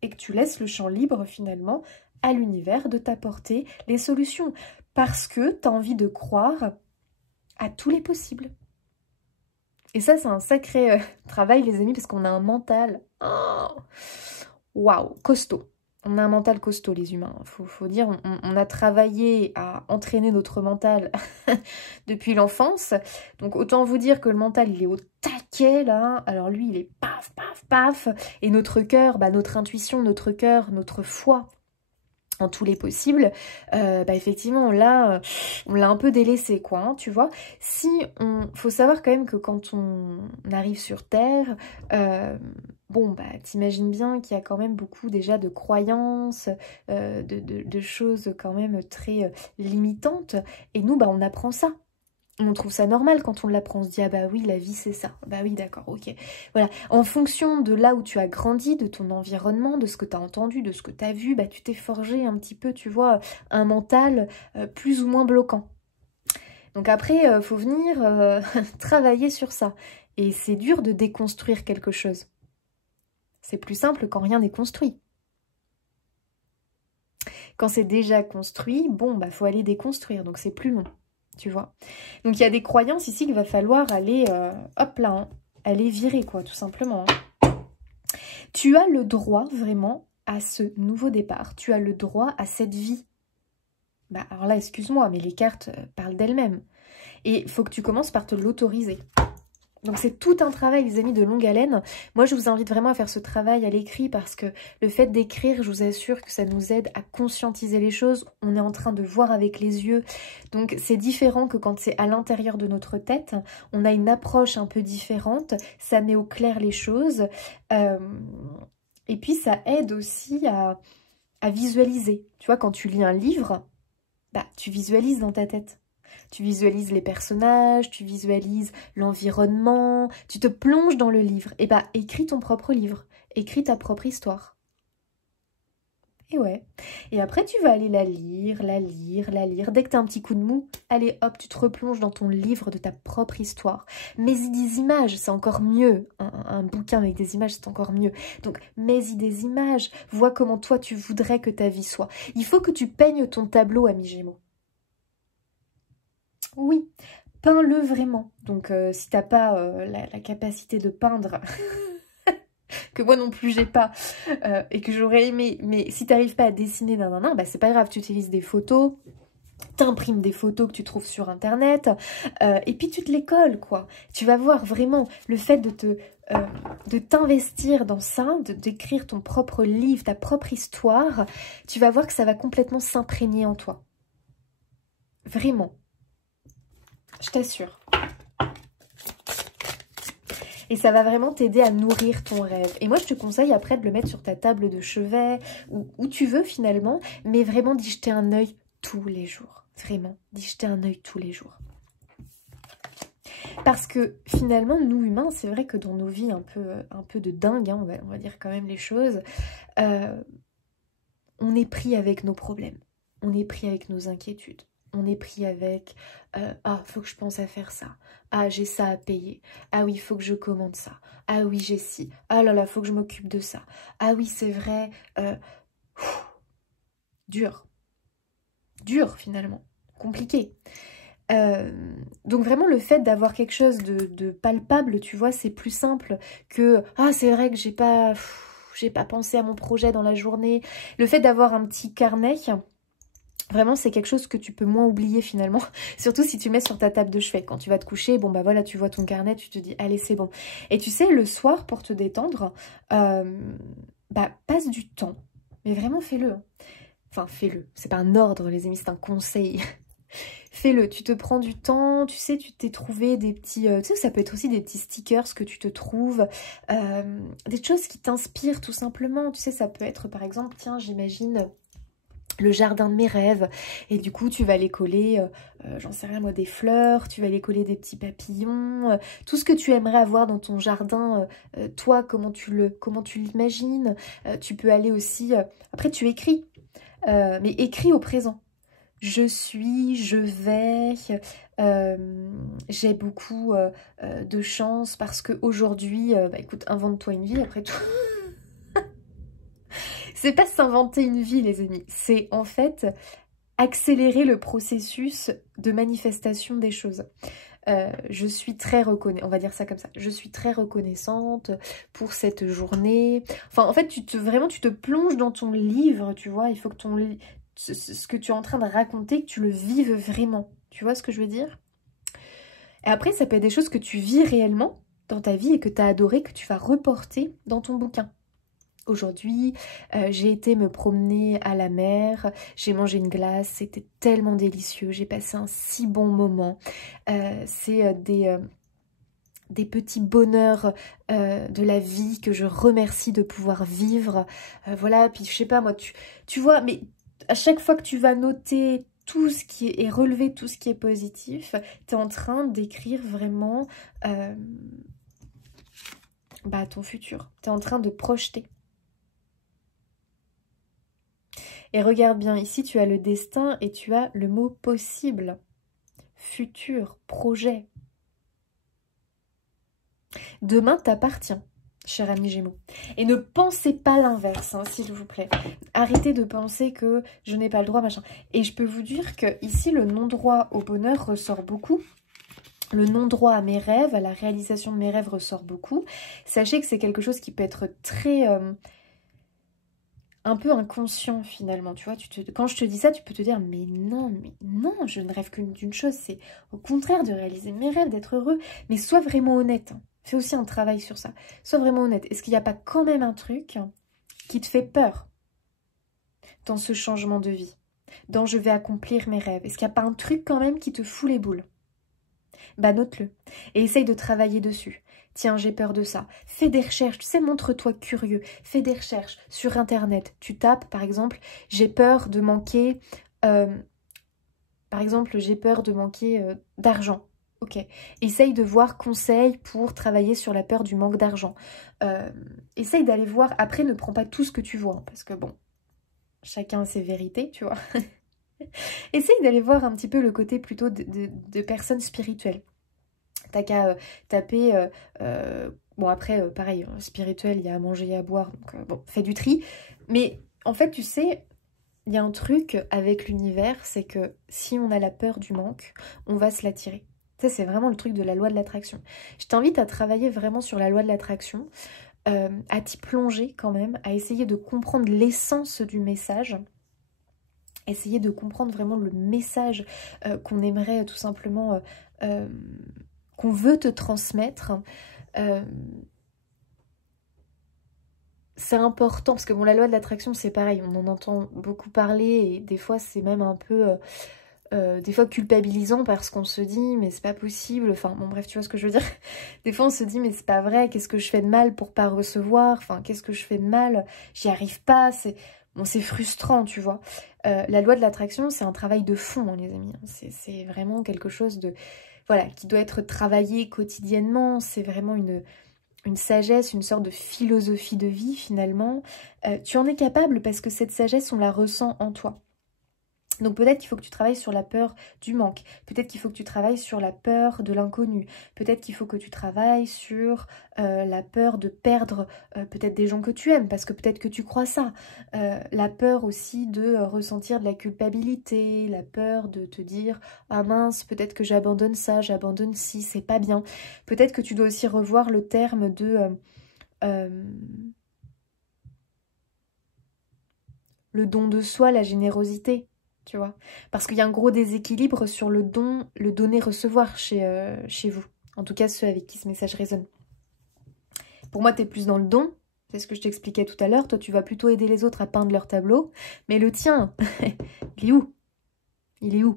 et que tu laisses le champ libre finalement à l'univers de t'apporter les solutions parce que tu as envie de croire à tous les possibles. Et ça, c'est un sacré travail, les amis, parce qu'on a un mental waouh, costaud. On a un mental costaud, les humains. Faut dire, on a travaillé à entraîner notre mental depuis l'enfance. Donc, autant vous dire que le mental, il est au taquet, là. Alors, lui, il est paf, paf, paf. Et notre cœur, bah, notre intuition, notre cœur, notre foi, en tous les possibles, bah effectivement, là, on l'a un peu délaissé, quoi, hein, tu vois. Faut savoir quand même que quand on arrive sur Terre, bon, bah, t'imagines bien qu'il y a quand même beaucoup déjà de croyances, de choses quand même très limitantes. Et nous, bah, on apprend ça. On trouve ça normal quand on l'apprend, on se dit « Ah bah oui, la vie c'est ça. » Bah oui, d'accord, ok. Voilà, en fonction de là où tu as grandi, de ton environnement, de ce que tu as entendu, de ce que tu as vu, bah tu t'es forgé un petit peu, tu vois, un mental plus ou moins bloquant. Donc après, faut venir travailler sur ça. Et c'est dur de déconstruire quelque chose. C'est plus simple quand rien n'est construit. Quand c'est déjà construit, bon, bah faut aller déconstruire, donc c'est plus long. Tu vois. Donc il y a des croyances ici qu'il va falloir aller, hop là, hein, aller virer quoi, tout simplement. Hein. Tu as le droit vraiment à ce nouveau départ, tu as le droit à cette vie. Bah alors là, excuse-moi, mais les cartes parlent d'elles-mêmes. Et il faut que tu commences par te l'autoriser. Donc c'est tout un travail, les amis, de longue haleine. Moi, je vous invite vraiment à faire ce travail à l'écrit parce que le fait d'écrire, je vous assure que ça nous aide à conscientiser les choses. On est en train de voir avec les yeux. Donc c'est différent que quand c'est à l'intérieur de notre tête. On a une approche un peu différente. Ça met au clair les choses. Et puis ça aide aussi à visualiser. Tu vois, quand tu lis un livre, bah, tu visualises dans ta tête. Tu visualises les personnages, tu visualises l'environnement, tu te plonges dans le livre. Et bah, écris ton propre livre, écris ta propre histoire. Et ouais. Et après, tu vas aller la lire, la lire, la lire. Dès que tu as un petit coup de mou, allez hop, tu te replonges dans ton livre de ta propre histoire. Mets-y des images, c'est encore mieux. Un bouquin avec des images, c'est encore mieux. Donc, mets-y des images. Vois comment toi, tu voudrais que ta vie soit. Il faut que tu peignes ton tableau, ami Gémeaux. Oui, peins-le vraiment. Donc, si t'as pas la capacité de peindre, que moi non plus j'ai pas, et que j'aurais aimé, mais si t'arrives pas à dessiner, bah c'est pas grave, tu utilises des photos, t'imprimes des photos que tu trouves sur internet, et puis tu te les colles, quoi. Tu vas voir vraiment le fait de t'investir dans ça, d'écrire ton propre livre, ta propre histoire, tu vas voir que ça va complètement s'imprégner en toi. Vraiment. Je t'assure. Et ça va vraiment t'aider à nourrir ton rêve. Et moi, je te conseille après de le mettre sur ta table de chevet, ou où tu veux finalement, mais vraiment d'y jeter un œil tous les jours. Vraiment, d'y jeter un œil tous les jours. Parce que finalement, nous humains, c'est vrai que dans nos vies un peu de dingue, hein, on va dire quand même les choses, on est pris avec nos problèmes. On est pris avec nos inquiétudes. On est pris avec « Ah, faut que je pense à faire ça. Ah, j'ai ça à payer. Ah oui, il faut que je commande ça. Ah oui, j'ai ci. Ah là là, faut que je m'occupe de ça. Ah oui, c'est vrai. » Dur. Dur, finalement. Compliqué. Donc vraiment, le fait d'avoir quelque chose de palpable, tu vois, c'est plus simple que « Ah, c'est vrai que j'ai pas pensé à mon projet dans la journée. » Le fait d'avoir un petit carnet... Vraiment, c'est quelque chose que tu peux moins oublier finalement, surtout si tu mets sur ta table de chevet. Quand tu vas te coucher, bon bah voilà, tu vois ton carnet, tu te dis, allez, c'est bon. Et tu sais, le soir, pour te détendre, bah passe du temps, mais vraiment fais-le. Enfin, fais-le, c'est pas un ordre les amis, c'est un conseil. Fais-le, tu te prends du temps, tu sais, tu t'es trouvé des petits... tu sais, ça peut être aussi des petits stickers que tu te trouves, des choses qui t'inspirent tout simplement. Tu sais, ça peut être par exemple, tiens, j'imagine... le jardin de mes rêves, et du coup tu vas aller coller, j'en sais rien moi, des fleurs, tu vas aller coller des petits papillons, tout ce que tu aimerais avoir dans ton jardin, toi, comment tu l'imagines, tu peux aller aussi, après tu écris, mais écris au présent. Je suis, je vais, j'ai beaucoup de chance parce qu'aujourd'hui, bah écoute, invente-toi une vie après tout. C'est pas s'inventer une vie, les amis. C'est en fait accélérer le processus de manifestation des choses. Je suis très reconnaissante, on va dire ça comme ça. Je suis très reconnaissante pour cette journée. Enfin, en fait, tu te plonges dans ton livre, tu vois. Il faut que ce que tu es en train de raconter, que tu le vives vraiment. Tu vois ce que je veux dire? Et après, ça peut être des choses que tu vis réellement dans ta vie et que tu as adoré, que tu vas reporter dans ton bouquin. Aujourd'hui, j'ai été me promener à la mer, j'ai mangé une glace, c'était tellement délicieux, j'ai passé un si bon moment. C'est des petits bonheurs de la vie que je remercie de pouvoir vivre. Voilà, puis je sais pas moi, tu vois, mais à chaque fois que tu vas noter tout ce qui est, et relever tout ce qui est positif. Tu es en train d'écrire vraiment ton futur. Tu es en train de projeter. Et regarde bien, ici tu as le destin et tu as le mot possible. Futur, projet. Demain t'appartient, cher ami Gémeaux. Et ne pensez pas l'inverse, hein, s'il vous plaît. Arrêtez de penser que je n'ai pas le droit, machin. Et je peux vous dire que ici, le non-droit au bonheur ressort beaucoup. Le non-droit à mes rêves, à la réalisation de mes rêves ressort beaucoup. Sachez que c'est quelque chose qui peut être très... un peu inconscient finalement, tu vois. Quand je te dis ça, tu peux te dire, mais non, je ne rêve qu'une d'une chose, c'est au contraire de réaliser mes rêves, d'être heureux. Mais sois vraiment honnête, hein. Fais aussi un travail sur ça. Sois vraiment honnête. Est-ce qu'il n'y a pas quand même un truc qui te fait peur dans ce changement de vie, dans je vais accomplir mes rêves? Est-ce qu'il n'y a pas un truc quand même qui te fout les boules? Bah note-le et essaye de travailler dessus. Tiens, j'ai peur de ça. Fais des recherches, tu sais, montre-toi curieux. Fais des recherches sur Internet. Tu tapes, par exemple, j'ai peur de manquer... d'argent. Ok. Essaye de voir conseils pour travailler sur la peur du manque d'argent. Essaye d'aller voir... Après, ne prends pas tout ce que tu vois, hein, parce que bon, chacun a ses vérités, tu vois. Essaye d'aller voir un petit peu le côté plutôt de personnes spirituelles. T'as qu'à taper... bon, après, pareil, spirituel, il y a à manger et à boire, donc bon, fais du tri. Mais en fait, tu sais, il y a un truc avec l'univers, c'est que si on a la peur du manque, on va se l'attirer. Ça, c'est vraiment le truc de la loi de l'attraction. Je t'invite à travailler vraiment sur la loi de l'attraction, à t'y plonger quand même, à essayer de comprendre l'essence du message, essayer de comprendre vraiment le message qu'on aimerait tout simplement, qu'on veut te transmettre. C'est important, parce que bon, la loi de l'attraction, c'est pareil, on en entend beaucoup parler, et des fois, c'est même un peu... des fois culpabilisant parce qu'on se dit mais c'est pas possible, enfin bon bref tu vois ce que je veux dire, des fois on se dit mais c'est pas vrai, qu'est-ce que je fais de mal pour pas recevoir, enfin qu'est-ce que je fais de mal, j'y arrive pas, c'est bon, c'est frustrant tu vois. La loi de l'attraction c'est un travail de fond hein, les amis, c'est vraiment quelque chose de voilà qui doit être travaillé quotidiennement, c'est vraiment une sagesse, une sorte de philosophie de vie finalement. Tu en es capable parce que cette sagesse on la ressent en toi. Donc peut-être qu'il faut que tu travailles sur la peur du manque, peut-être qu'il faut que tu travailles sur la peur de l'inconnu, peut-être qu'il faut que tu travailles sur la peur de perdre peut-être des gens que tu aimes, parce que peut-être que tu crois ça, la peur aussi de ressentir de la culpabilité, la peur de te dire « Ah mince, peut-être que j'abandonne ça, j'abandonne ci, c'est pas bien ». Peut-être que tu dois aussi revoir le terme de... le don de soi, la générosité. Tu vois, parce qu'il y a un gros déséquilibre sur le don, le donner-recevoir chez vous. En tout cas, ceux avec qui ce message résonne. Pour moi, tu es plus dans le don. C'est ce que je t'expliquais tout à l'heure. Toi, tu vas plutôt aider les autres à peindre leur tableau. Mais le tien, il est où? Il est où?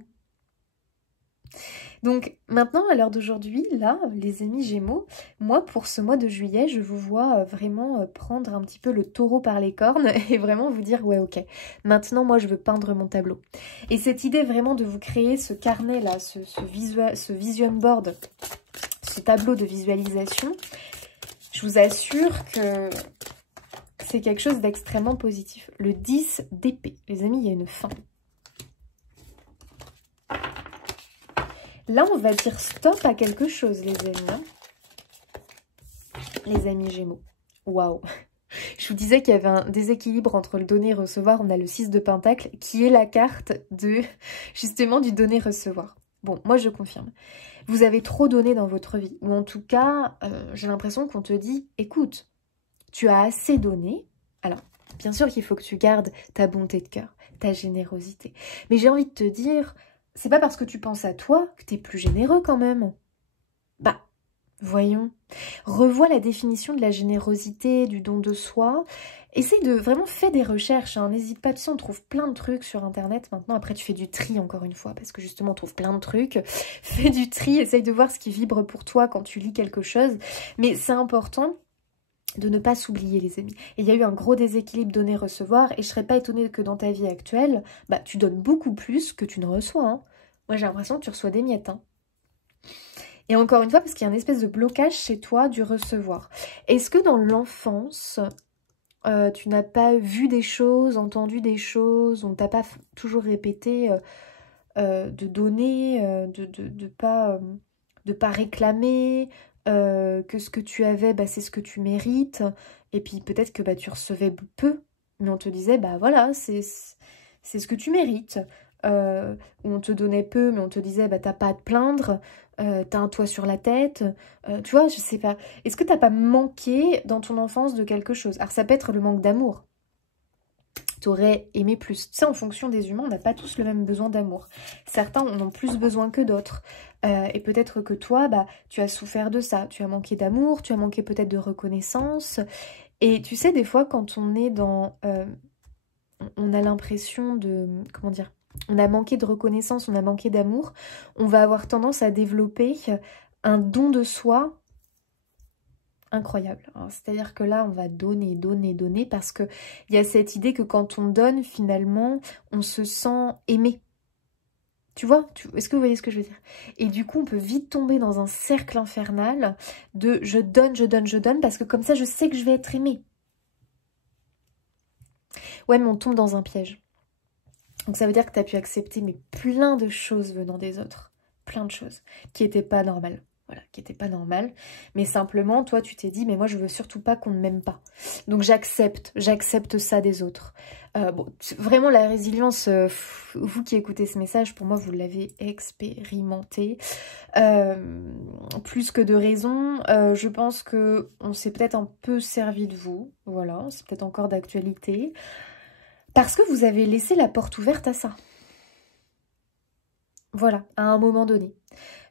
Donc maintenant, à l'heure d'aujourd'hui, là, les amis Gémeaux, moi, pour ce mois de juillet, je vous vois vraiment prendre un petit peu le taureau par les cornes et vraiment vous dire, ouais, ok, maintenant, moi, je veux peindre mon tableau. Et cette idée vraiment de vous créer ce carnet-là, ce vision board, ce tableau de visualisation, je vous assure que c'est quelque chose d'extrêmement positif. Le 10 d'épée, les amis, il y a une fin. Là, on va dire stop à quelque chose, les amis. Hein. Les amis Gémeaux. Waouh. Je vous disais qu'il y avait un déséquilibre entre le donner et recevoir. On a le 6 de Pentacle, qui est la carte de justement du donner-recevoir. Bon, moi, je confirme. Vous avez trop donné dans votre vie. Ou en tout cas, j'ai l'impression qu'on te dit, écoute, tu as assez donné. Alors, bien sûr qu'il faut que tu gardes ta bonté de cœur, ta générosité. Mais j'ai envie de te dire... C'est pas parce que tu penses à toi que t'es plus généreux quand même. Bah, voyons. Revois la définition de la générosité, du don de soi. Essaye de vraiment faire des recherches. Hein. N'hésite pas, tu sais, on trouve plein de trucs sur Internet maintenant. Après, tu fais du tri encore une fois parce que justement, on trouve plein de trucs. Fais du tri, essaye de voir ce qui vibre pour toi quand tu lis quelque chose. Mais c'est important de ne pas s'oublier, les amis. Et il y a eu un gros déséquilibre donner-recevoir, et je serais pas étonnée que dans ta vie actuelle, bah, tu donnes beaucoup plus que tu ne reçois. Hein. Moi, j'ai l'impression que tu reçois des miettes. Hein. Et encore une fois, parce qu'il y a une espèce de blocage chez toi du recevoir. Est-ce que dans l'enfance, tu n'as pas vu des choses, entendu des choses, on t'a pas toujours répété de donner, de pas réclamer, que ce que tu avais, bah, c'est ce que tu mérites, et puis peut-être que bah, tu recevais peu, mais on te disait, bah voilà, c'est ce que tu mérites, ou on te donnait peu, mais on te disait, bah t'as pas à te plaindre, t'as un toit sur la tête, tu vois, je sais pas. Est-ce que t'as pas manqué dans ton enfance de quelque chose? Alors ça peut être le manque d'amour. T'aurais aimé plus. Tu sais, en fonction des humains, on n'a pas tous le même besoin d'amour. Certains en ont plus besoin que d'autres. Et peut-être que toi, bah, tu as souffert de ça. Tu as manqué d'amour, tu as manqué peut-être de reconnaissance. Et tu sais, des fois, quand on est dans... on a l'impression de... Comment dire? On a manqué de reconnaissance, on a manqué d'amour. On va avoir tendance à développer un don de soi incroyable. C'est-à-dire que là, on va donner, donner, donner, parce qu'il y a cette idée que quand on donne, finalement, on se sent aimé. Tu vois? Est-ce que vous voyez ce que je veux dire? Et du coup, on peut vite tomber dans un cercle infernal de je donne, je donne, je donne, parce que comme ça, je sais que je vais être aimée. Ouais, mais on tombe dans un piège. Donc ça veut dire que tu as pu accepter mais plein de choses venant des autres. Plein de choses qui n'étaient pas normales. Voilà, qui n'étaient pas normales. Mais simplement, toi, tu t'es dit, mais moi, je veux surtout pas qu'on ne m'aime pas. Donc j'accepte ça des autres. Bon, vraiment, la résilience, vous qui écoutez ce message, pour moi, vous l'avez expérimenté. Plus que de raison, je pense qu'on s'est peut-être un peu servi de vous. Voilà, c'est peut-être encore d'actualité. Parce que vous avez laissé la porte ouverte à ça. Voilà, à un moment donné.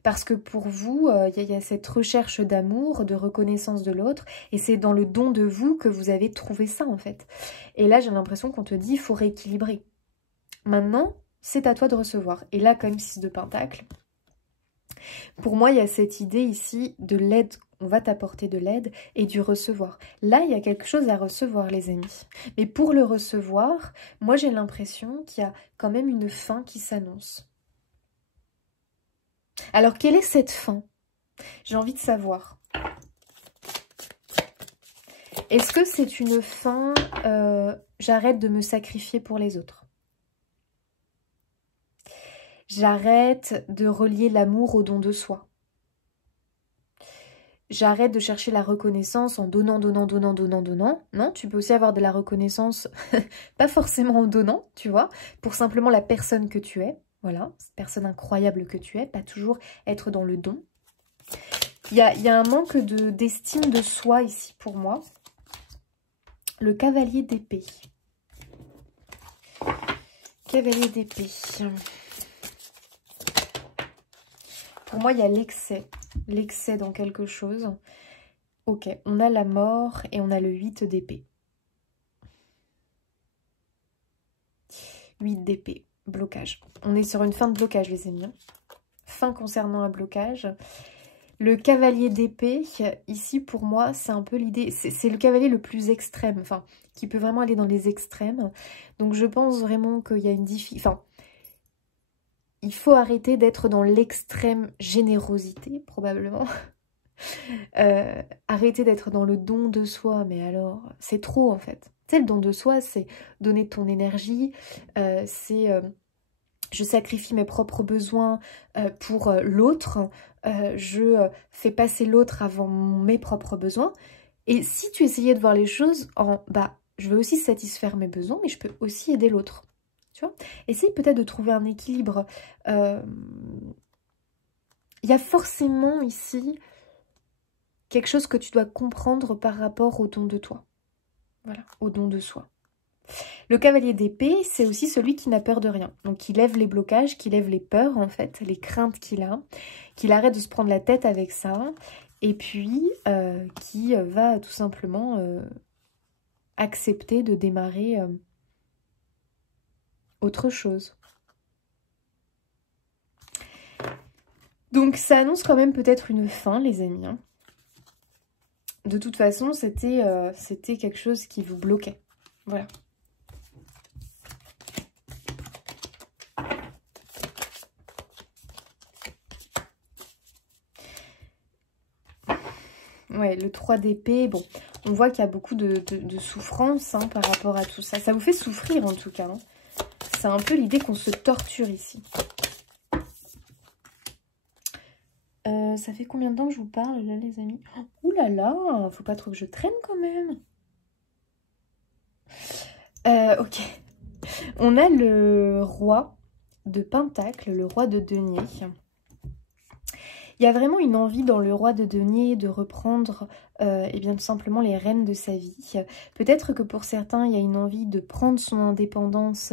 Parce que pour vous, il y a cette recherche d'amour, de reconnaissance de l'autre, et c'est dans le don de vous que vous avez trouvé ça, en fait. Et là, j'ai l'impression qu'on te dit, il faut rééquilibrer. Maintenant, c'est à toi de recevoir. Et là, comme 6 de Pentacle, pour moi, il y a cette idée ici de l'aide. On va t'apporter de l'aide et du recevoir. Là, il y a quelque chose à recevoir, les amis. Mais pour le recevoir, moi, j'ai l'impression qu'il y a quand même une fin qui s'annonce. Alors, quelle est cette fin? J'ai envie de savoir. Est-ce que c'est une fin, j'arrête de me sacrifier pour les autres? J'arrête de relier l'amour au don de soi. J'arrête de chercher la reconnaissance en donnant, donnant, donnant, donnant, donnant. Non, tu peux aussi avoir de la reconnaissance, pas forcément en donnant, tu vois, pour simplement la personne que tu es. Voilà, cette personne incroyable que tu es, pas toujours être dans le don. Il y a un manque d'estime de soi ici pour moi. Le cavalier d'épée. Cavalier d'épée. Pour moi, il y a l'excès. L'excès dans quelque chose. Ok, on a la mort et on a le 8 d'épée. 8 d'épée, blocage. On est sur une fin de blocage, les amis. Fin concernant un blocage. Le cavalier d'épée, ici, pour moi, c'est un peu l'idée... C'est le cavalier le plus extrême, enfin, qui peut vraiment aller dans les extrêmes. Donc, je pense vraiment qu'il y a une difficulté... Enfin, il faut arrêter d'être dans l'extrême générosité, probablement. Arrêter d'être dans le don de soi, mais alors, c'est trop, en fait. Tu sais, le don de soi, c'est donner ton énergie, c'est... je sacrifie mes propres besoins pour l'autre, je fais passer l'autre avant mes propres besoins. Et si tu essayais de voir les choses en, bah, je veux aussi satisfaire mes besoins, mais je peux aussi aider l'autre. Tu vois? Essaye peut-être de trouver un équilibre. Il y a forcément ici quelque chose que tu dois comprendre par rapport au don de toi. Voilà, au don de soi. Le cavalier d'épée, c'est aussi celui qui n'a peur de rien. Donc, qui lève les blocages, qui lève les peurs, en fait, les craintes qu'il a, qu'il arrête de se prendre la tête avec ça, et puis qui va tout simplement accepter de démarrer autre chose. Donc, ça annonce quand même peut-être une fin, les amis. Hein. de toute façon, c'était quelque chose qui vous bloquait. Voilà. Ouais, le 3 d'épée, bon, on voit qu'il y a beaucoup de souffrance hein, par rapport à tout ça. Ça vous fait souffrir en tout cas. Hein. C'est un peu l'idée qu'on se torture ici. Ça fait combien de temps que je vous parle là les amis? Ouh là là, faut pas trop que je traîne quand même. Ok. On a le roi de Pentacle, le roi de denier. Il y a vraiment une envie dans le roi de denier de reprendre eh bien, tout simplement les rênes de sa vie. Peut-être que pour certains, il y a une envie de prendre son indépendance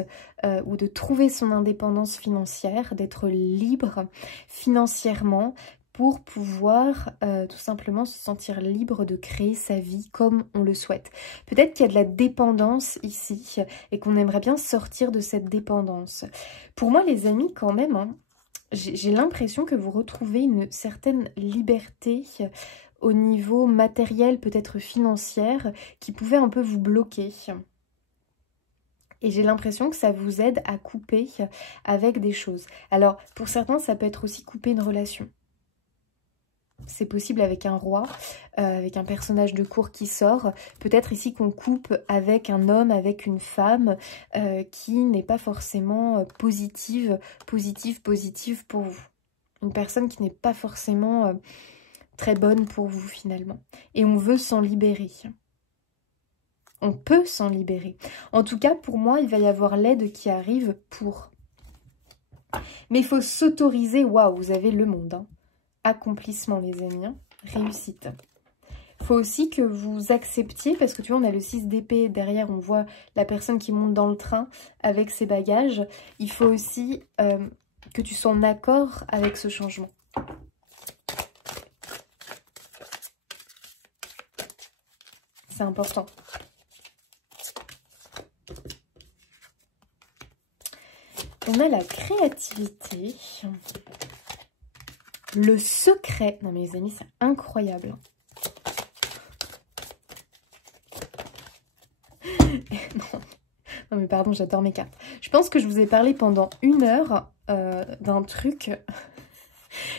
ou de trouver son indépendance financière, d'être libre financièrement pour pouvoir tout simplement se sentir libre de créer sa vie comme on le souhaite. Peut-être qu'il y a de la dépendance ici et qu'on aimerait bien sortir de cette dépendance. Pour moi, les amis, quand même... Hein, j'ai l'impression que vous retrouvez une certaine liberté au niveau matériel, peut-être financière, qui pouvait un peu vous bloquer. Et j'ai l'impression que ça vous aide à couper avec des choses. Alors, pour certains, ça peut être aussi couper une relation. C'est possible avec un roi, avec un personnage de cour qui sort. Peut-être ici qu'on coupe avec un homme, avec une femme qui n'est pas forcément positive pour vous. Une personne qui n'est pas forcément très bonne pour vous finalement. Et on veut s'en libérer. On peut s'en libérer. En tout cas, pour moi, il va y avoir l'aide qui arrive pour. Mais il faut s'autoriser. Waouh, vous avez le monde, hein. Accomplissement les amis, hein. Réussite. Il faut aussi que vous acceptiez, parce que tu vois on a le 6 d'épée, derrière on voit la personne qui monte dans le train avec ses bagages. Il faut aussi que tu sois en accord avec ce changement. C'est important. On a la créativité. Le secret. Non mais les amis, c'est incroyable. Non mais pardon, j'adore mes cartes. Je pense que je vous ai parlé pendant 1 heure d'un truc.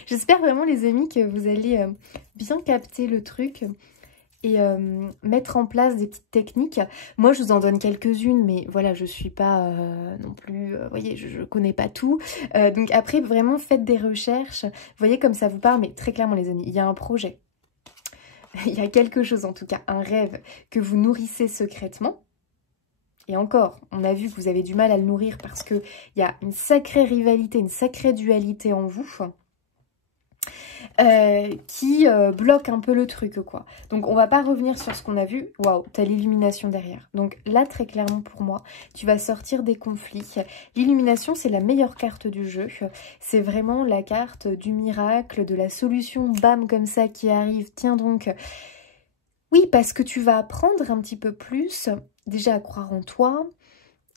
J'espère vraiment les amis que vous allez bien capter le truc et mettre en place des petites techniques. Moi, je vous en donne quelques-unes, mais voilà, je suis pas non plus... vous voyez, je connais pas tout. Donc après, vraiment, faites des recherches. Vous voyez comme ça vous parle, mais très clairement, les amis, il y a un projet. Il y a quelque chose, en tout cas, un rêve que vous nourrissez secrètement. Et encore, on a vu que vous avez du mal à le nourrir parce qu'il y a une sacrée rivalité, une sacrée dualité en vous. Qui bloque un peu le truc quoi. Donc on va pas revenir sur ce qu'on a vu. Waouh, t'as l'illumination derrière. Donc là très clairement pour moi, tu vas sortir des conflits. L'illumination c'est la meilleure carte du jeu. C'est vraiment la carte du miracle, de la solution bam comme ça qui arrive. Tiens donc. Oui, parce que tu vas apprendre un petit peu plus déjà à croire en toi,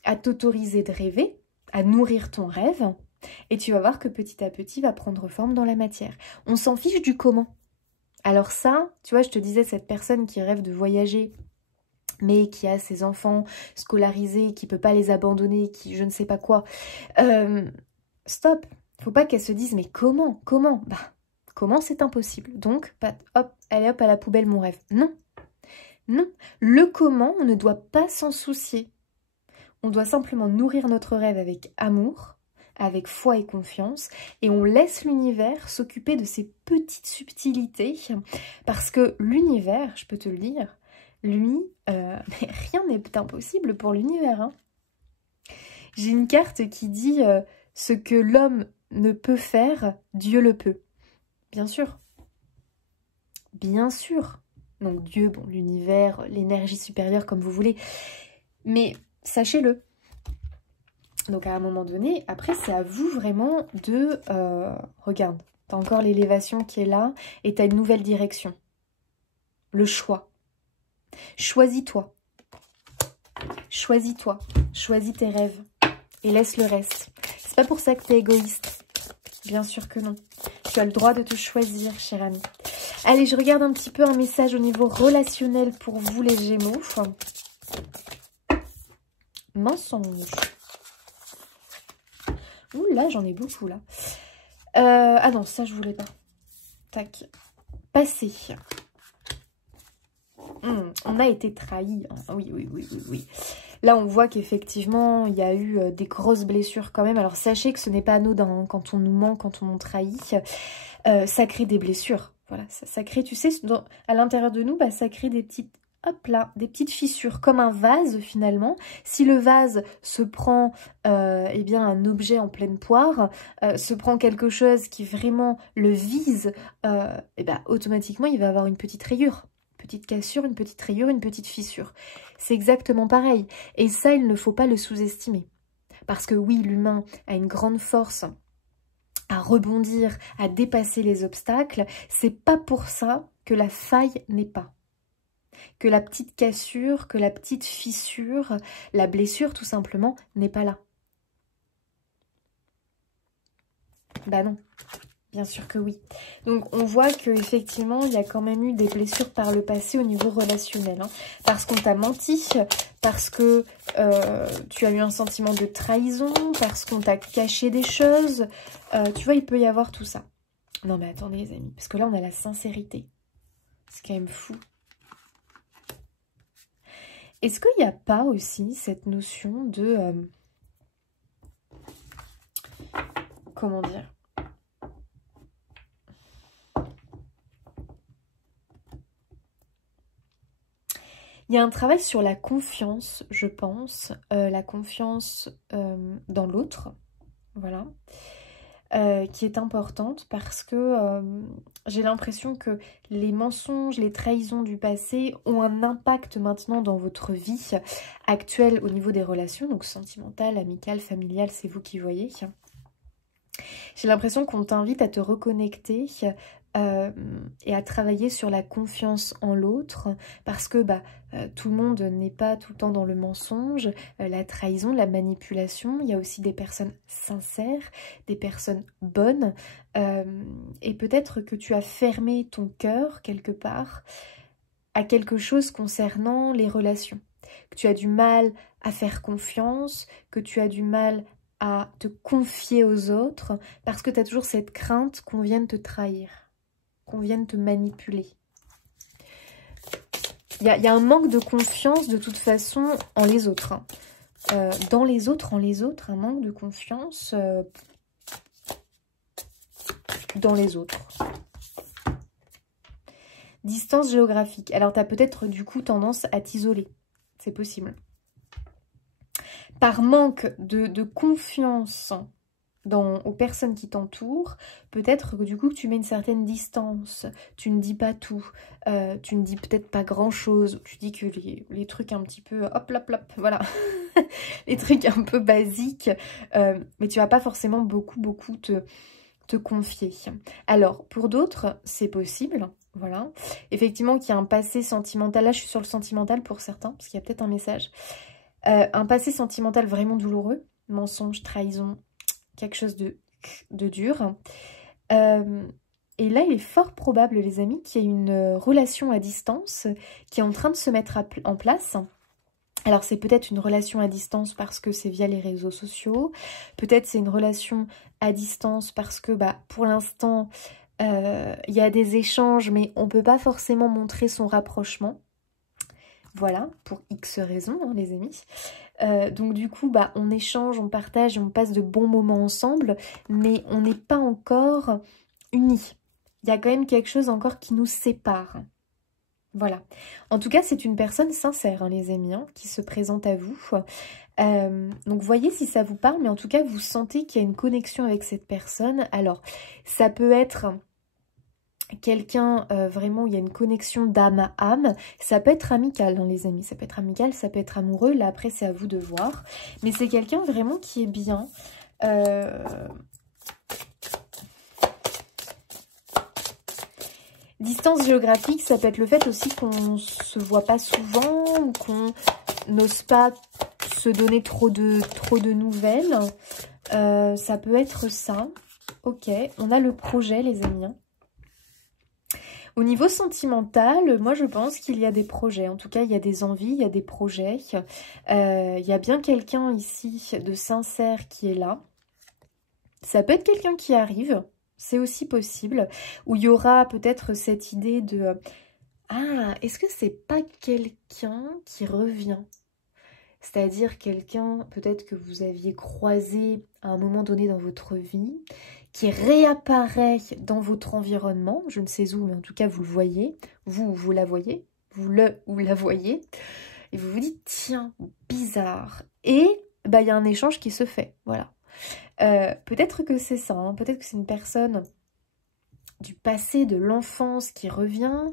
à t'autoriser de rêver, à nourrir ton rêve. Et tu vas voir que petit à petit va prendre forme dans la matière. On s'en fiche du comment. Alors ça, tu vois, je te disais, cette personne qui rêve de voyager, mais qui a ses enfants scolarisés, qui ne peut pas les abandonner, qui je ne sais pas quoi. Stop. Faut pas qu'elle se dise, mais comment? Bah, comment c'est impossible. Donc, hop, allez hop à la poubelle mon rêve. Non. Non. Le comment, on ne doit pas s'en soucier. On doit simplement nourrir notre rêve avec amour, avec foi et confiance, et on laisse l'univers s'occuper de ces petites subtilités, parce que l'univers, je peux te le dire, lui, rien n'est impossible pour l'univers. Hein. J'ai une carte qui dit ce que l'homme ne peut faire, Dieu le peut. Bien sûr. Bien sûr. Donc Dieu, bon, l'univers, l'énergie supérieure, comme vous voulez. Mais sachez-le. Donc à un moment donné, après c'est à vous vraiment de... regarde, t'as encore l'élévation qui est là et t'as une nouvelle direction. Le choix. Choisis-toi. Choisis-toi. Choisis tes rêves. Et laisse le reste. C'est pas pour ça que t'es égoïste. Bien sûr que non. Tu as le droit de te choisir, cher ami. Allez, je regarde un petit peu un message au niveau relationnel pour vous les Gémeaux. Mensonge. Ouh là, j'en ai beaucoup là. Ah non, ça je voulais pas. Tac. Passé. On a été trahi. Oui, oui, oui, oui, oui. Là, on voit qu'effectivement, il y a eu des grosses blessures quand même. Alors, sachez que ce n'est pas anodin, hein, quand on nous ment, quand on nous trahit. Ça crée des blessures. Voilà, ça crée, tu sais, à l'intérieur de nous, bah, ça crée des petites... Hop là, des petites fissures, comme un vase finalement. Si le vase se prend eh bien, un objet en pleine poire, se prend quelque chose qui vraiment le vise, eh ben, automatiquement il va avoir une petite rayure, une petite cassure, une petite rayure, une petite fissure. C'est exactement pareil. Et ça, il ne faut pas le sous-estimer. Parce que oui, l'humain a une grande force à rebondir, à dépasser les obstacles. C'est pas pour ça que la faille n'est pas. Que la petite cassure, que la petite fissure, la blessure tout simplement n'est pas là. Bah non, bien sûr que oui. Donc on voit qu'effectivement il y a quand même eu des blessures par le passé au niveau relationnel. Hein, parce qu'on t'a menti, parce que tu as eu un sentiment de trahison, parce qu'on t'a caché des choses. Tu vois, il peut y avoir tout ça. Non mais attendez les amis, parce que là on a la sincérité. C'est quand même fou. Est-ce qu'il n'y a pas aussi cette notion de... comment dire? Il y a un travail sur la confiance, je pense. La confiance dans l'autre. Voilà. Qui est importante parce que j'ai l'impression que les mensonges, les trahisons du passé ont un impact maintenant dans votre vie actuelle au niveau des relations, donc sentimentale, amicale, familiale, c'est vous qui voyez. J'ai l'impression qu'on t'invite à te reconnecter et à travailler sur la confiance en l'autre parce que tout le monde n'est pas tout le temps dans le mensonge, la trahison, la manipulation. Il y a aussi des personnes sincères, des personnes bonnes et peut-être que tu as fermé ton cœur quelque part à quelque chose concernant les relations, que tu as du mal à faire confiance, que tu as du mal à te confier aux autres parce que tu as toujours cette crainte qu'on vienne te trahir, qu'on vienne te manipuler. Il y a un manque de confiance de toute façon en les autres. Hein. Dans les autres, en les autres, un manque de confiance dans les autres. Distance géographique. Alors tu as peut-être du coup tendance à t'isoler. C'est possible. Par manque de confiance aux personnes qui t'entourent, peut-être que du coup tu mets une certaine distance, tu ne dis pas tout, tu ne dis peut-être pas grand-chose, tu dis que les trucs un petit peu hop, hop, hop, voilà, les trucs un peu basiques, mais tu vas pas forcément beaucoup te confier. Alors, pour d'autres, c'est possible, voilà, effectivement qu'il y a un passé sentimental, là je suis sur le sentimental pour certains, parce qu'il y a peut-être un message, un passé sentimental vraiment douloureux, mensonge, trahison, quelque chose de dur. Et là, il est fort probable, les amis, qu'il y ait une relation à distance qui est en train de se mettre en place. Alors, c'est peut-être une relation à distance parce que c'est via les réseaux sociaux. Peut-être c'est une relation à distance parce que, pour l'instant, il y a des échanges, mais on ne peut pas forcément montrer son rapprochement. Voilà, pour X raisons, hein, les amis. Donc du coup, on échange, on partage, on passe de bons moments ensemble, mais on n'est pas encore unis. Il y a quand même quelque chose encore qui nous sépare. Voilà. En tout cas, c'est une personne sincère, hein, les amis, hein, qui se présente à vous. Donc voyez si ça vous parle, mais en tout cas, vous sentez qu'il y a une connexion avec cette personne. Alors, ça peut être... quelqu'un vraiment où il y a une connexion d'âme à âme, ça peut être amical hein, les amis, ça peut être amical, ça peut être amoureux, là après c'est à vous de voir, mais c'est quelqu'un vraiment qui est bien. Distance géographique, ça peut être le fait aussi qu'on se voit pas souvent, ou qu'on n'ose pas se donner trop de nouvelles, ça peut être ça. Ok, on a le projet les amis, hein. Au niveau sentimental, moi je pense qu'il y a des projets. En tout cas, il y a des envies, il y a des projets. Il y a bien quelqu'un ici de sincère qui est là. Ça peut être quelqu'un qui arrive, c'est aussi possible. Où il y aura peut-être cette idée de... Ah, est-ce que c'est pas quelqu'un qui revient? C'est-à-dire quelqu'un peut-être que vous aviez croisé à un moment donné dans votre vie, qui réapparaît dans votre environnement, je ne sais où, mais en tout cas vous le voyez, vous la voyez, vous la voyez, et vous vous dites, tiens, bizarre. Et bah, il y a un échange qui se fait, voilà. Peut-être que c'est ça, hein, peut-être que c'est une personne du passé, de l'enfance qui revient.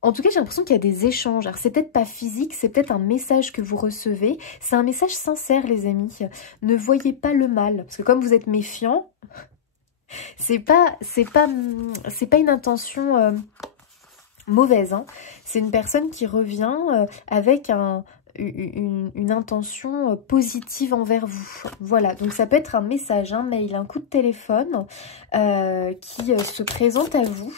En tout cas, j'ai l'impression qu'il y a des échanges. Alors, c'est peut-être pas physique, c'est peut-être un message que vous recevez. C'est un message sincère, les amis. Ne voyez pas le mal. Parce que comme vous êtes méfiant, c'est pas une intention mauvaise. Hein. C'est une personne qui revient avec une intention positive envers vous. Voilà, donc ça peut être un message, un mail, un coup de téléphone qui se présente à vous.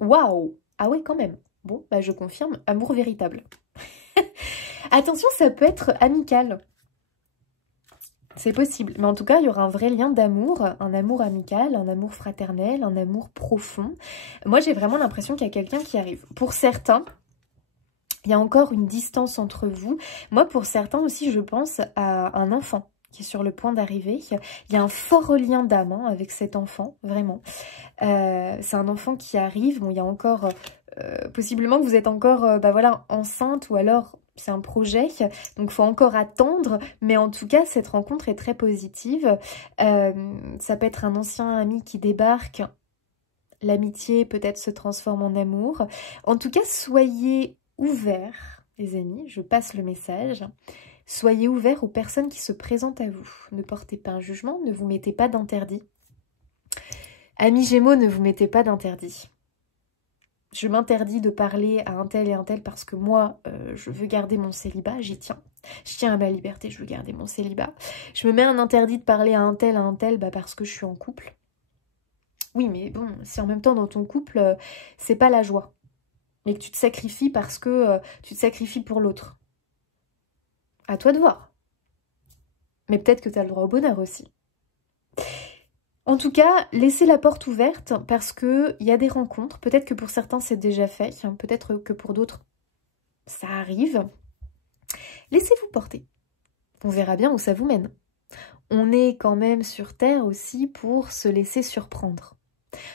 Waouh! Ah ouais, quand même. Bon, bah je confirme, amour véritable. Attention, ça peut être amical. C'est possible. Mais en tout cas, il y aura un vrai lien d'amour, un amour amical, un amour fraternel, un amour profond. Moi, j'ai vraiment l'impression qu'il y a quelqu'un qui arrive. Pour certains, il y a encore une distance entre vous. Moi, pour certains aussi, je pense à un enfant qui est sur le point d'arriver. Il y a un fort lien d'âme hein, avec cet enfant, vraiment. C'est un enfant qui arrive. Bon, il y a encore... possiblement que vous êtes encore bah voilà, enceinte ou alors c'est un projet. Donc, il faut encore attendre. Mais en tout cas, cette rencontre est très positive. Ça peut être un ancien ami qui débarque. L'amitié peut-être se transforme en amour. En tout cas, soyez ouverts, les amis. Je passe le message. Soyez ouverts aux personnes qui se présentent à vous. Ne portez pas un jugement, ne vous mettez pas d'interdit. Amis Gémeaux, ne vous mettez pas d'interdit. Je m'interdis de parler à un tel et un tel parce que moi, je veux garder mon célibat, j'y tiens. Je tiens à ma liberté, je veux garder mon célibat. Je me mets un interdit de parler à un tel, bah parce que je suis en couple. Oui, mais bon, si en même temps dans ton couple, c'est pas la joie. Mais que tu te sacrifies parce que tu te sacrifies pour l'autre. À toi de voir. Mais peut-être que tu as le droit au bonheur aussi. En tout cas, laissez la porte ouverte parce qu'il y a des rencontres. Peut-être que pour certains, c'est déjà fait. Peut-être que pour d'autres, ça arrive. Laissez-vous porter. On verra bien où ça vous mène. On est quand même sur Terre aussi pour se laisser surprendre.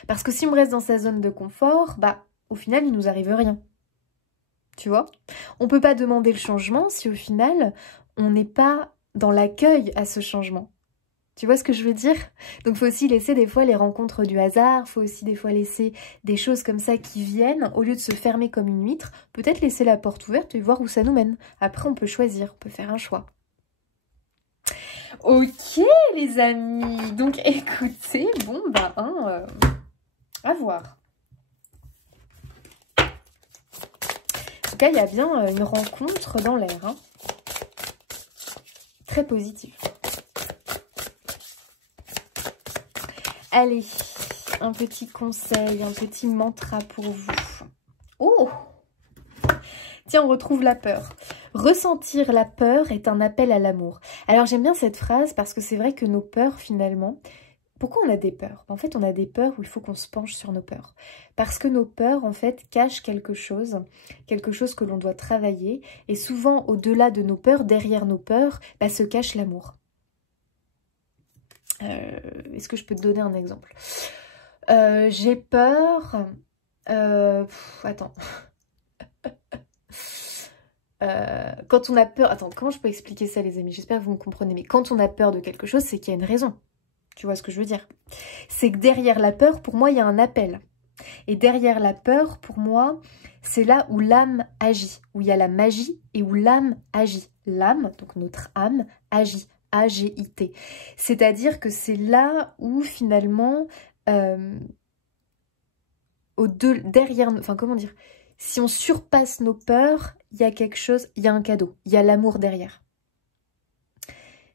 Parce que si on reste dans sa zone de confort, bah, au final, il nous arrive rien. Tu vois? On peut pas demander le changement si au final, on n'est pas dans l'accueil à ce changement. Tu vois ce que je veux dire? Donc, il faut aussi laisser des fois les rencontres du hasard, il faut aussi des fois laisser des choses comme ça qui viennent, au lieu de se fermer comme une huître, peut-être laisser la porte ouverte et voir où ça nous mène. Après, on peut choisir, on peut faire un choix. Ok, les amis, donc écoutez, bon, bah, à voir. En tout cas, il y a bien une rencontre dans l'air, hein. Très positive. Allez, un petit conseil, un petit mantra pour vous. Oh! Tiens, on retrouve la peur. Ressentir la peur est un appel à l'amour. Alors, j'aime bien cette phrase parce que c'est vrai que nos peurs, finalement... Pourquoi on a des peurs? En fait, on a des peurs où il faut qu'on se penche sur nos peurs. Parce que nos peurs, en fait, cachent quelque chose que l'on doit travailler. Et souvent, au-delà de nos peurs, derrière nos peurs, bah, se cache l'amour. Est-ce que je peux te donner un exemple? J'ai peur... attends. Quand on a peur... Attends, comment je peux expliquer ça, les amis? J'espère que vous me comprenez. Mais quand on a peur de quelque chose, c'est qu'il y a une raison. Tu vois ce que je veux dire? C'est que derrière la peur, pour moi, il y a un appel. Et derrière la peur, pour moi, c'est là où l'âme agit. Où il y a la magie et où l'âme agit. L'âme, donc notre âme, agit. A-G-I-T. C'est-à-dire que c'est là où finalement, derrière, enfin comment dire, si on surpasse nos peurs, il y a quelque chose, il y a un cadeau, il y a l'amour derrière.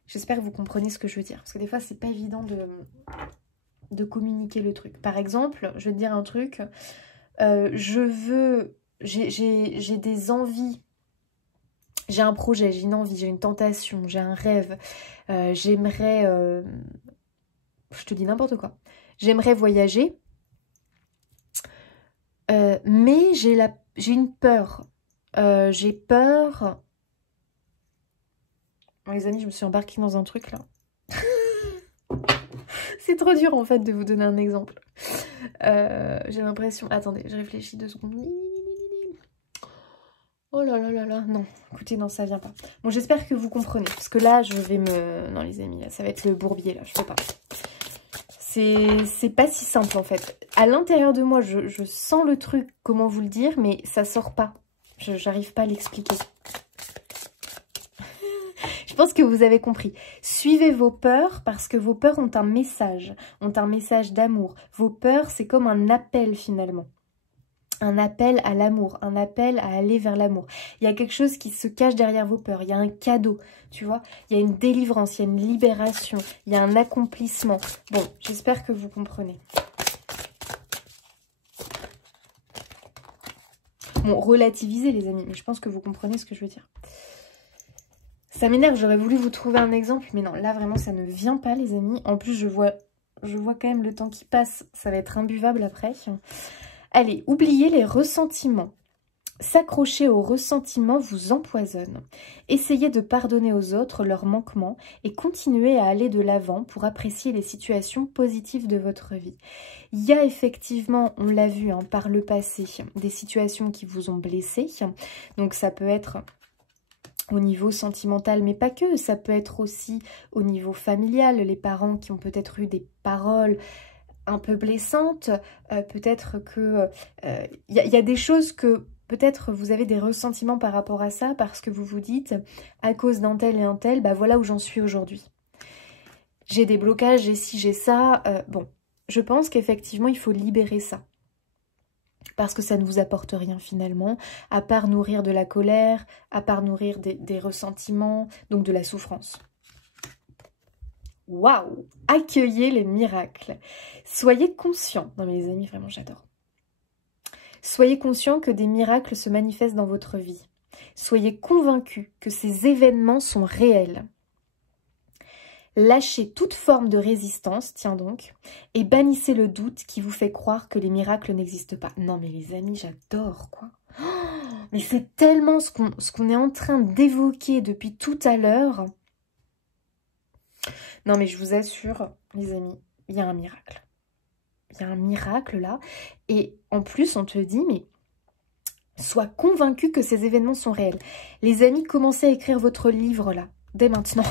J'espère que vous comprenez ce que je veux dire, parce que des fois c'est pas évident de communiquer le truc. Par exemple, je vais te dire un truc, j'ai des envies, j'ai un projet, j'ai une envie, j'ai une tentation, j'ai un rêve, j'aimerais, je te dis n'importe quoi, j'aimerais voyager, mais j'ai une peur, j'ai peur, les amis, je me suis embarquée dans un truc là. C'est trop dur en fait de vous donner un exemple. J'ai l'impression... Attendez, je réfléchis 2 secondes. Oh là là là là, non. Écoutez, non, ça vient pas. Bon, j'espère que vous comprenez. Parce que là, je vais me... Non, les amis, là, ça va être le bourbier, là. Je peux pas. C'est pas si simple, en fait. À l'intérieur de moi, je sens le truc, comment vous le dire, mais ça sort pas. J'arrive pas à l'expliquer. Je pense que vous avez compris. Suivez vos peurs parce que vos peurs ont un message d'amour. Vos peurs, c'est comme un appel finalement. Un appel à l'amour, un appel à aller vers l'amour. Il y a quelque chose qui se cache derrière vos peurs. Il y a un cadeau, tu vois. Il y a une délivrance, il y a une libération, il y a un accomplissement. Bon, j'espère que vous comprenez. Bon, relativisez les amis, mais je pense que vous comprenez ce que je veux dire. Ça m'énerve, j'aurais voulu vous trouver un exemple, mais non, là vraiment ça ne vient pas les amis. En plus je vois quand même le temps qui passe, ça va être imbuvable après. Allez, oubliez les ressentiments. S'accrocher aux ressentiments vous empoisonne. Essayez de pardonner aux autres leurs manquements et continuez à aller de l'avant pour apprécier les situations positives de votre vie. Il y a effectivement, on l'a vu hein, par le passé, des situations qui vous ont blessé. Donc ça peut être... au niveau sentimental, mais pas que, ça peut être aussi au niveau familial, les parents qui ont peut-être eu des paroles un peu blessantes, peut-être que y a des choses que peut-être vous avez des ressentiments par rapport à ça, parce que vous vous dites, à cause d'un tel et un tel, bah voilà où j'en suis aujourd'hui. J'ai des blocages, j'ai ci, j'ai ça, bon, je pense qu'effectivement il faut libérer ça. Parce que ça ne vous apporte rien finalement, à part nourrir de la colère, à part nourrir des ressentiments, donc de la souffrance. Waouh! Accueillez les miracles. Soyez conscients. Non mais les amis, vraiment j'adore. Soyez conscients que des miracles se manifestent dans votre vie. Soyez convaincus que ces événements sont réels. Lâchez toute forme de résistance, tiens donc, et bannissez le doute qui vous fait croire que les miracles n'existent pas. Non mais les amis, j'adore quoi. Oh, mais c'est tellement ce qu'on est en train d'évoquer depuis tout à l'heure. Non mais je vous assure, les amis, il y a un miracle. Il y a un miracle là. Et en plus, on te dit, mais sois convaincu que ces événements sont réels. Les amis, commencez à écrire votre livre là, dès maintenant.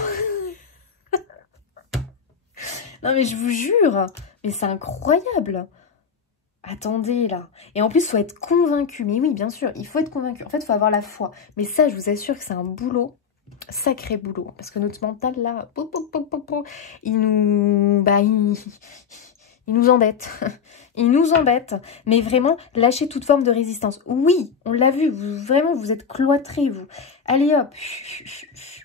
Non mais je vous jure, mais c'est incroyable. Attendez là. Et en plus, il faut être convaincu. Mais oui, bien sûr, il faut être convaincu. En fait, il faut avoir la foi. Mais ça, je vous assure que c'est un boulot, sacré boulot. Parce que notre mental là, il nous... Bah, il nous embête. Il nous embête. Mais vraiment, lâchez toute forme de résistance. Oui, on l'a vu. Vraiment, vous êtes cloîtrés, vous. Allez hop.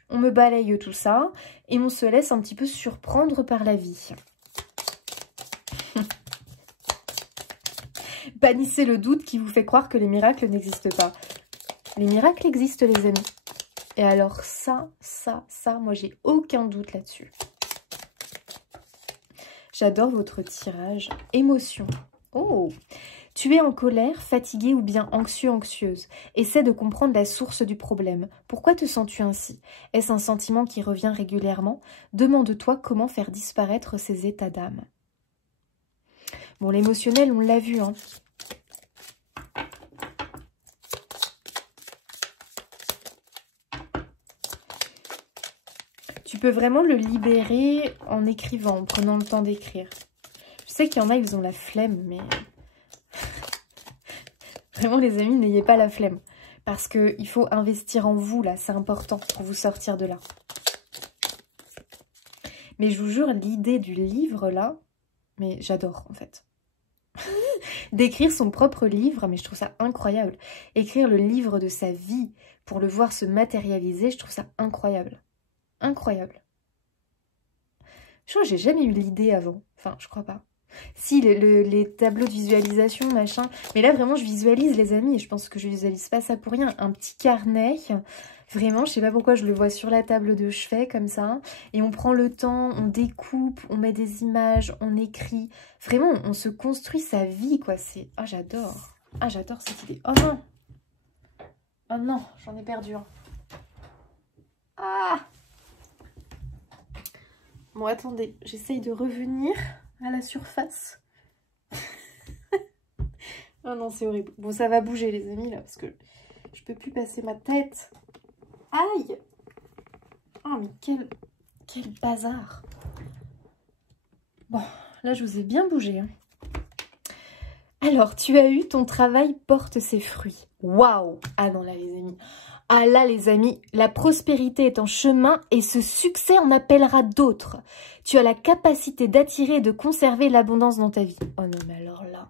On me balaye tout ça. Et on se laisse un petit peu surprendre par la vie. Bannissez le doute qui vous fait croire que les miracles n'existent pas. Les miracles existent, les amis. Et alors ça, moi j'ai aucun doute là-dessus. J'adore votre tirage. Émotion. Oh! Tu es en colère, fatigué ou bien anxieux, anxieuse. Essaie de comprendre la source du problème. Pourquoi te sens-tu ainsi? Est-ce un sentiment qui revient régulièrement? Demande-toi comment faire disparaître ces états d'âme. Bon, l'émotionnel, on l'a vu, hein. Tu peux vraiment le libérer en écrivant, en prenant le temps d'écrire. Je sais qu'il y en a, ils ont la flemme, mais... Vraiment, les amis, n'ayez pas la flemme. Parce qu'il faut investir en vous, là. C'est important pour vous sortir de là. Mais je vous jure, l'idée du livre, là... Mais j'adore, en fait. D'écrire son propre livre, mais je trouve ça incroyable. Écrire le livre de sa vie pour le voir se matérialiser, je trouve ça incroyable. Incroyable. Je crois que j'ai jamais eu l'idée avant. Enfin, je crois pas. Si, les tableaux de visualisation, machin. Mais là, vraiment, je visualise, les amis. Et je pense que je visualise pas ça pour rien. Un petit carnet. Vraiment, je sais pas pourquoi je le vois sur la table de chevet, comme ça. Et on prend le temps, on découpe, on met des images, on écrit. Vraiment, on se construit sa vie, quoi. C'est... Ah, j'adore. Ah, j'adore cette idée. Oh non! Oh non, j'en ai perdu un. Ah! Bon, attendez, j'essaye de revenir à la surface. Oh non, c'est horrible. Bon, ça va bouger, les amis, là, parce que je peux plus passer ma tête. Aïe! Oh, mais quel bazar! Bon, là, je vous ai bien bougé. Hein. Alors, tu as eu ton travail porte ses fruits. Waouh! Ah non, là, les amis. Ah là, les amis, la prospérité est en chemin et ce succès en appellera d'autres. Tu as la capacité d'attirer et de conserver l'abondance dans ta vie. Oh non, mais alors là,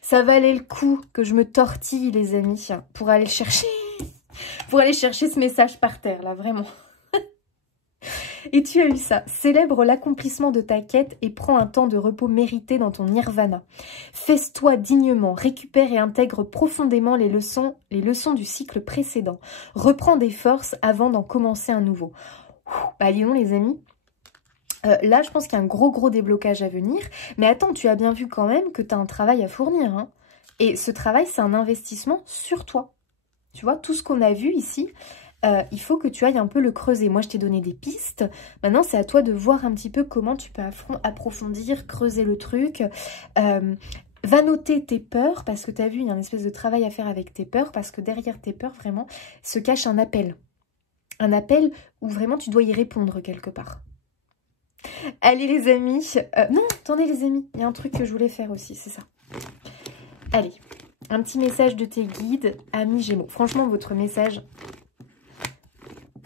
ça valait le coup que je me tortille, les amis, pour aller chercher ce message par terre, là, vraiment. Et tu as eu ça. Célèbre l'accomplissement de ta quête et prends un temps de repos mérité dans ton nirvana. Fais-toi dignement, récupère et intègre profondément les leçons du cycle précédent. Reprends des forces avant d'en commencer un nouveau. Bah, dis donc, les amis. Là, je pense qu'il y a un gros déblocage à venir. Mais attends, tu as bien vu quand même que tu as un travail à fournir. Hein. Et ce travail, c'est un investissement sur toi. Tu vois, tout ce qu'on a vu ici... il faut que tu ailles un peu le creuser. Moi, je t'ai donné des pistes. Maintenant, c'est à toi de voir un petit peu comment tu peux approfondir, creuser le truc. Va noter tes peurs, parce que tu as vu, il y a une espèce de travail à faire avec tes peurs, parce que derrière tes peurs, vraiment, se cache un appel. Un appel où vraiment tu dois y répondre quelque part. Allez, les amis. Non, attendez, les amis. Il y a un truc que je voulais faire aussi, c'est ça. Allez, un petit message de tes guides, amis Gémeaux. Franchement, votre message...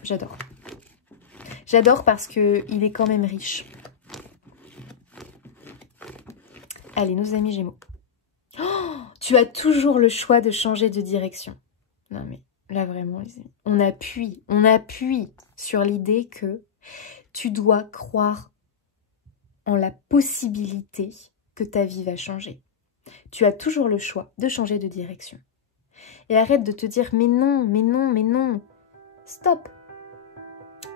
J'adore. J'adore parce qu'il est quand même riche. Allez, nos amis Gémeaux. Oh, tu as toujours le choix de changer de direction. Non mais là vraiment, les amis, on appuie sur l'idée que tu dois croire en la possibilité que ta vie va changer. Tu as toujours le choix de changer de direction. Et arrête de te dire mais non, mais non, mais non. Stop.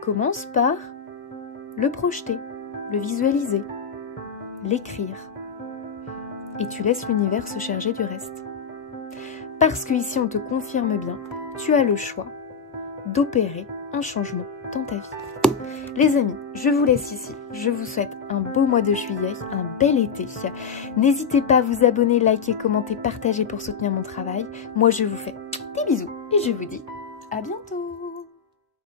Commence par le projeter, le visualiser, l'écrire. Et tu laisses l'univers se charger du reste. Parce qu'ici, on te confirme bien, tu as le choix d'opérer un changement dans ta vie. Les amis, je vous laisse ici. Je vous souhaite un beau mois de juillet, un bel été. N'hésitez pas à vous abonner, liker, commenter, partager pour soutenir mon travail. Moi, je vous fais des bisous et je vous dis à bientôt.